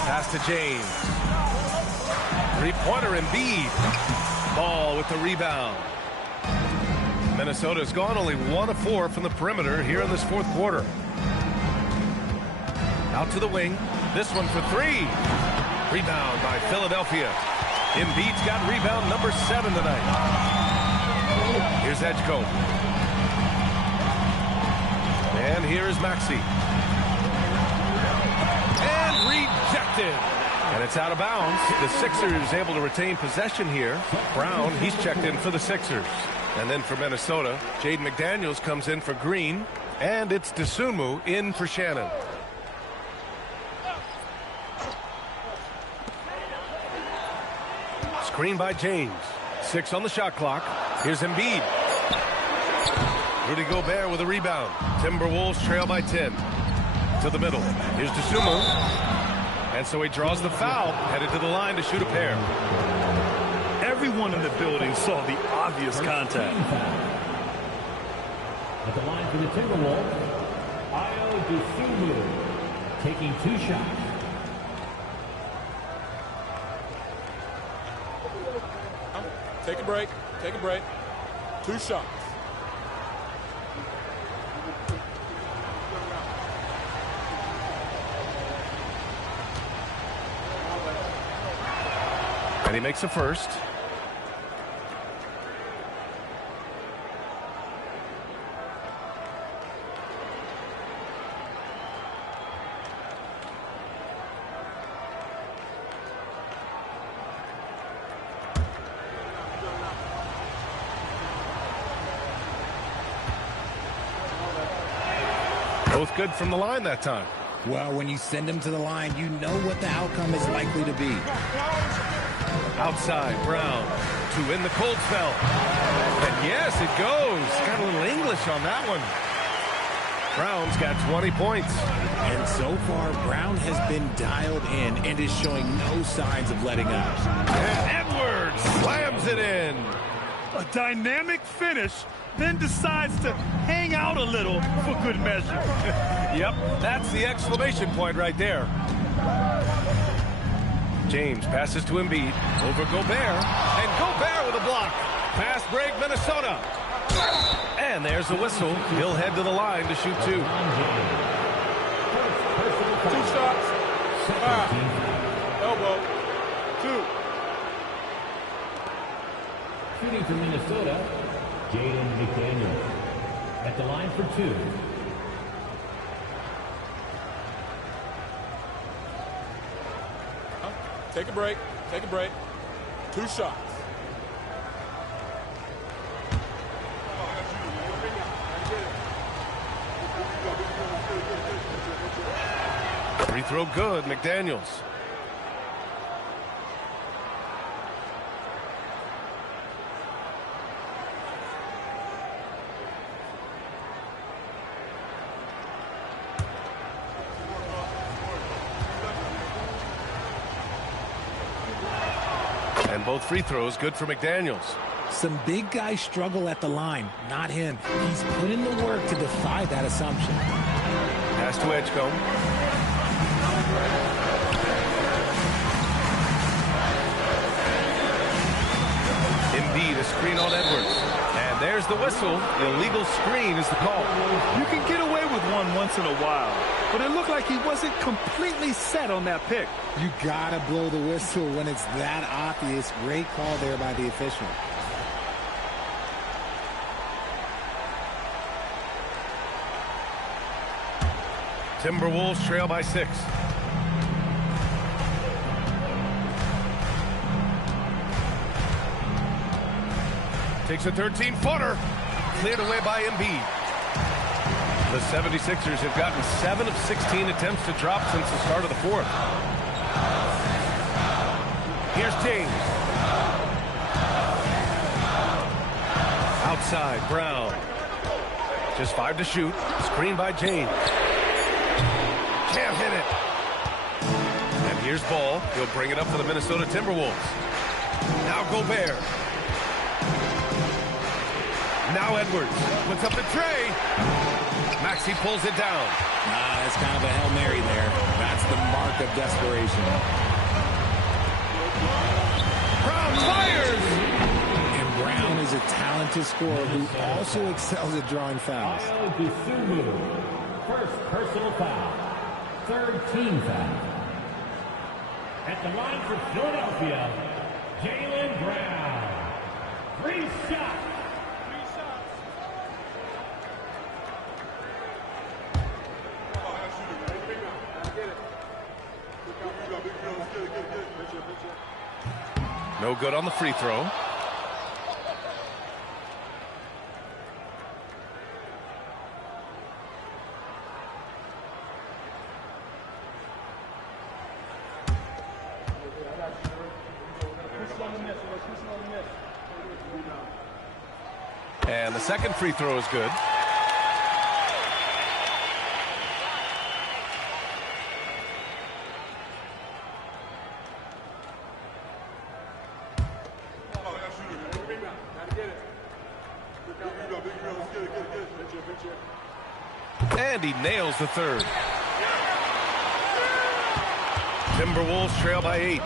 Pass to James. Three-pointer Embiid. Ball with the rebound. Minnesota's gone only 1 of 4 from the perimeter here in this fourth quarter. Out to the wing. This one for 3. Rebound by Philadelphia. Embiid's got rebound number 7 tonight. Here's Edgecombe. And here is Maxey. And rejected. And it's out of bounds. The Sixers able to retain possession here. Brown, he's checked in for the Sixers. And then for Minnesota, Jaden McDaniels comes in for Green. And it's Dosunmu in for Shannon. Screen by James. 6 on the shot clock. Here's Embiid. Rudy Gobert with a rebound. Timberwolves trail by 10. To the middle. Here's Dosunmu. And so he draws the foul. Headed to the line to shoot a pair. Everyone in the building saw the obvious contact. At the line for the Timberwolves, Dosunmu taking 2 shots. Take a break. Take a break. 2 shots. And he makes a first. Both good from the line that time. Well, when you send them to the line, you know what the outcome is likely to be. Outside, Brown to win the cold spell. And yes, it goes. Got a little English on that one. Brown's got 20 points. And so far, Brown has been dialed in and is showing no signs of letting up. And Edwards slams it in. A dynamic finish, then decides to hang out a little for good measure. Yep, that's the exclamation point right there. James passes to Embiid. Over Gobert. And Gobert with a block. Fast break, Minnesota. And there's the whistle. He'll head to the line to shoot 2. 2 shots. Elbow. 2. Shooting for Minnesota, Jaden McDaniels. At the line for 2. Take a break. Take a break. 2 shots. Free throw good, McDaniels. And both free throws good for McDaniels. Some big guys struggle at the line, not him. He's put in the work to defy that assumption. Pass to Edgecombe. Embiid, a screen on Edwards. And there's the whistle. Illegal screen is the call. You can get away with one once in a while, but it looked like he wasn't completely set on that pick. You gotta blow the whistle when it's that obvious. Great call there by the official. Timberwolves trail by 6. Takes a 13-footer. Cleared away by Embiid. The 76ers have gotten 7 of 16 attempts to drop since the start of the fourth. Here's James. Outside, Brown. Just 5 to shoot. Screen by James. Can't hit it. And here's Ball. He'll bring it up for the Minnesota Timberwolves. Now Gobert. Now Edwards puts up the tray. Maxey pulls it down. That's kind of a Hail Mary there. That's the mark of desperation. Brown fires! And Brown is a talented scorer who also excels at drawing fouls. First personal foul. Third team foul. At the line for Philadelphia, Jaylen Brown. 3 shots. No good on the free throw. And the second free throw is good. And he nails the third. Timberwolves trail by 8.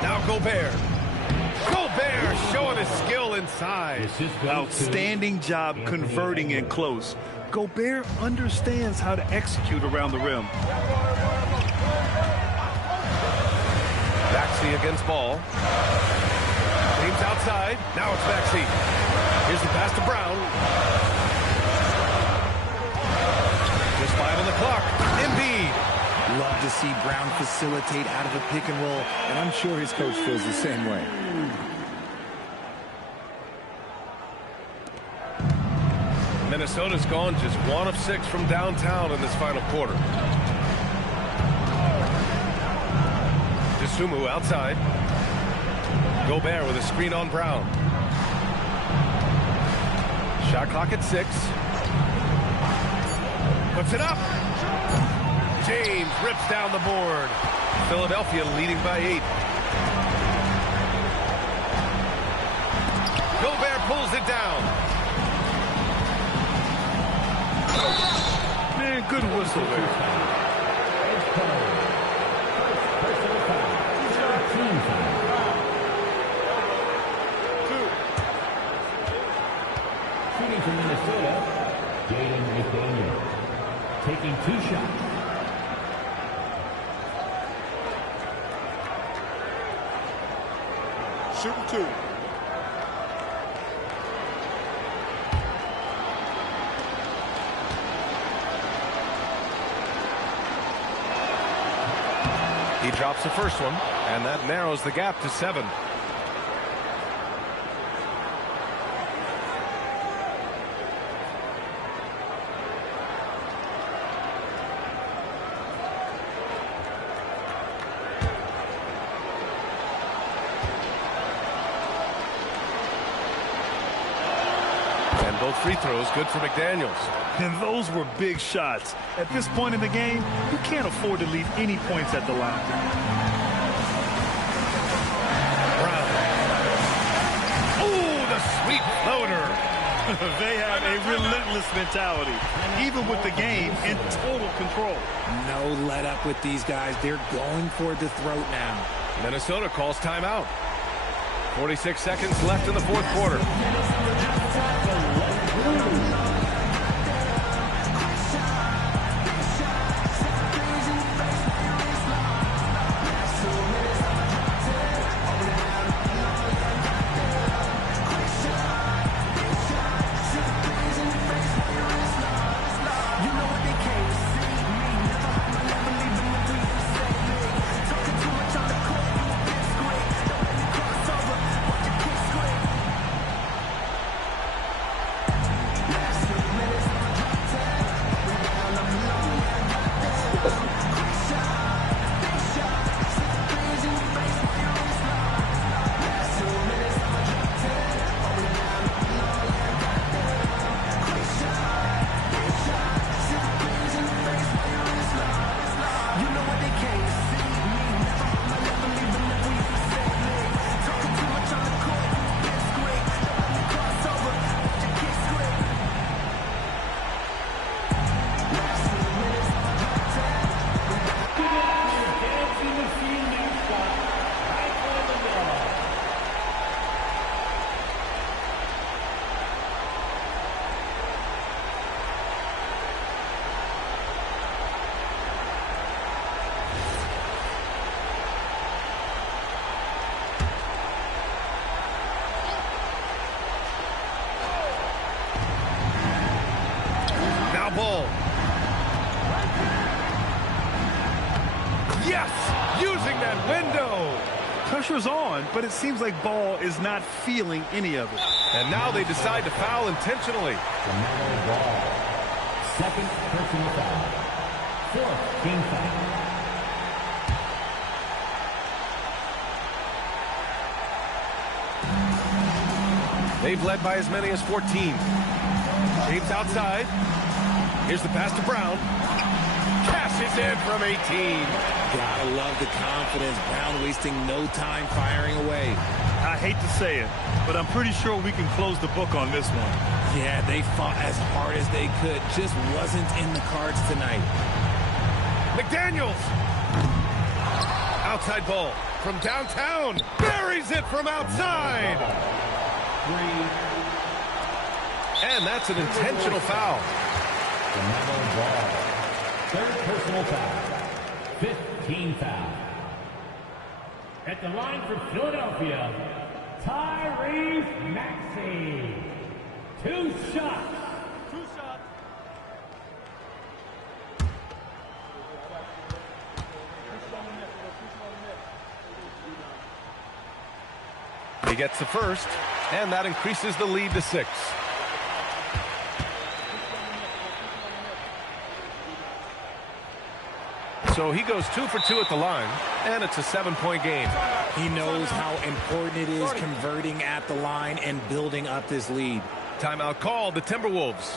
Now Gobert. Gobert showing his skill inside. Outstanding job converting in close. Gobert understands how to execute around the rim. Maxey against Ball. James outside. Now it's Maxey. Here's the pass to Brown. Just 5 on the clock. Embiid. Love to see Brown facilitate out of a pick and roll, and I'm sure his coach feels the same way. Minnesota's gone just 1 of 6 from downtown in this final quarter. DeSumo outside. Gobert with a screen on Brown. Shot clock at 6. Puts it up. James rips down the board. Philadelphia leading by 8. Gobert pulls it down. Man, good whistle there. Shooting from Minnesota, Jaden McDaniel. Taking 2 shots. Shooting 2. He drops the first one, and that narrows the gap to 7. Both free throws good for McDaniels. And those were big shots. At this point in the game, you can't afford to leave any points at the line. Brown. Oh, the sweet floater. They have a relentless mentality, even with the game in total control. No let up with these guys. They're going for the throat now. Minnesota calls timeout. 46 seconds left in the fourth quarter. Yes, using that window. Pressure's on, but it seems like Ball is not feeling any of it. And now they decide to foul intentionally. LaMelo Ball. Second personal foul. Fourth team foul. They've led by as many as 14. James outside. Here's the pass to Brown. Cashes in from 18. Gotta love the confidence. Brown wasting no time firing away. I hate to say it, but I'm pretty sure we can close the book on this one. Yeah, they fought as hard as they could. Just wasn't in the cards tonight. McDaniels. Outside ball from downtown. Buries it from outside. And that's an intentional foul. LaMelo Ball. Third personal foul. 15 foul. At the line for Philadelphia, Tyrese Maxey. Two shots. He gets the first, and that increases the lead to 6. So he goes 2 for 2 at the line, and it's a 7-point game. He knows how important it is converting at the line and building up this lead. Timeout called, the Timberwolves.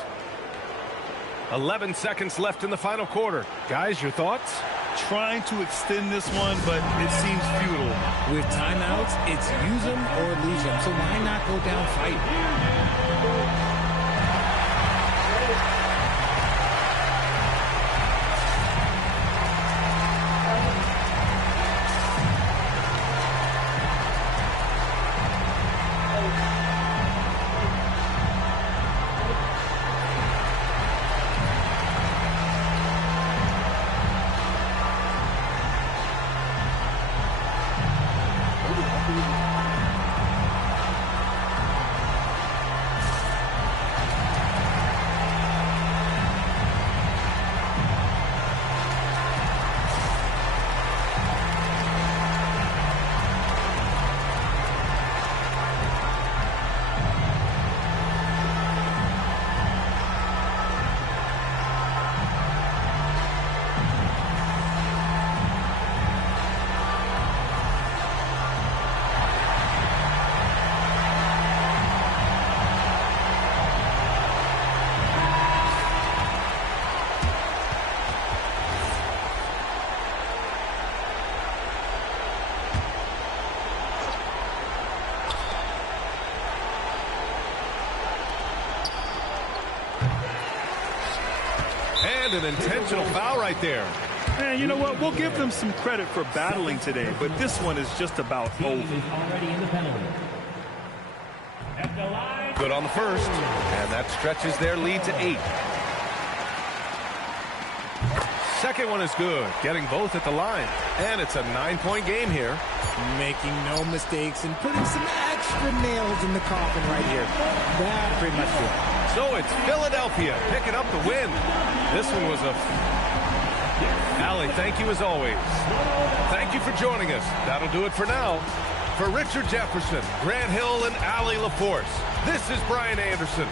11 seconds left in the final quarter. Guys, your thoughts? Trying to extend this one, but it seems futile. With timeouts, it's use them or lose them. So why not go down fighting? An intentional foul right there. And you know what? We'll give them some credit for battling today, but this one is just about over. Already in the penalty. At the line. Good on the first, and that stretches their lead to 8. Second one is good, getting both at the line. And it's a 9-point game here. Making no mistakes and putting some extra nails in the coffin right here. That pretty much good. So it's Philadelphia picking up the win. This one was a... Allie, thank you as always. Thank you for joining us. That'll do it for now. For Richard Jefferson, Grant Hill, and Allie LaForce, this is Brian Anderson.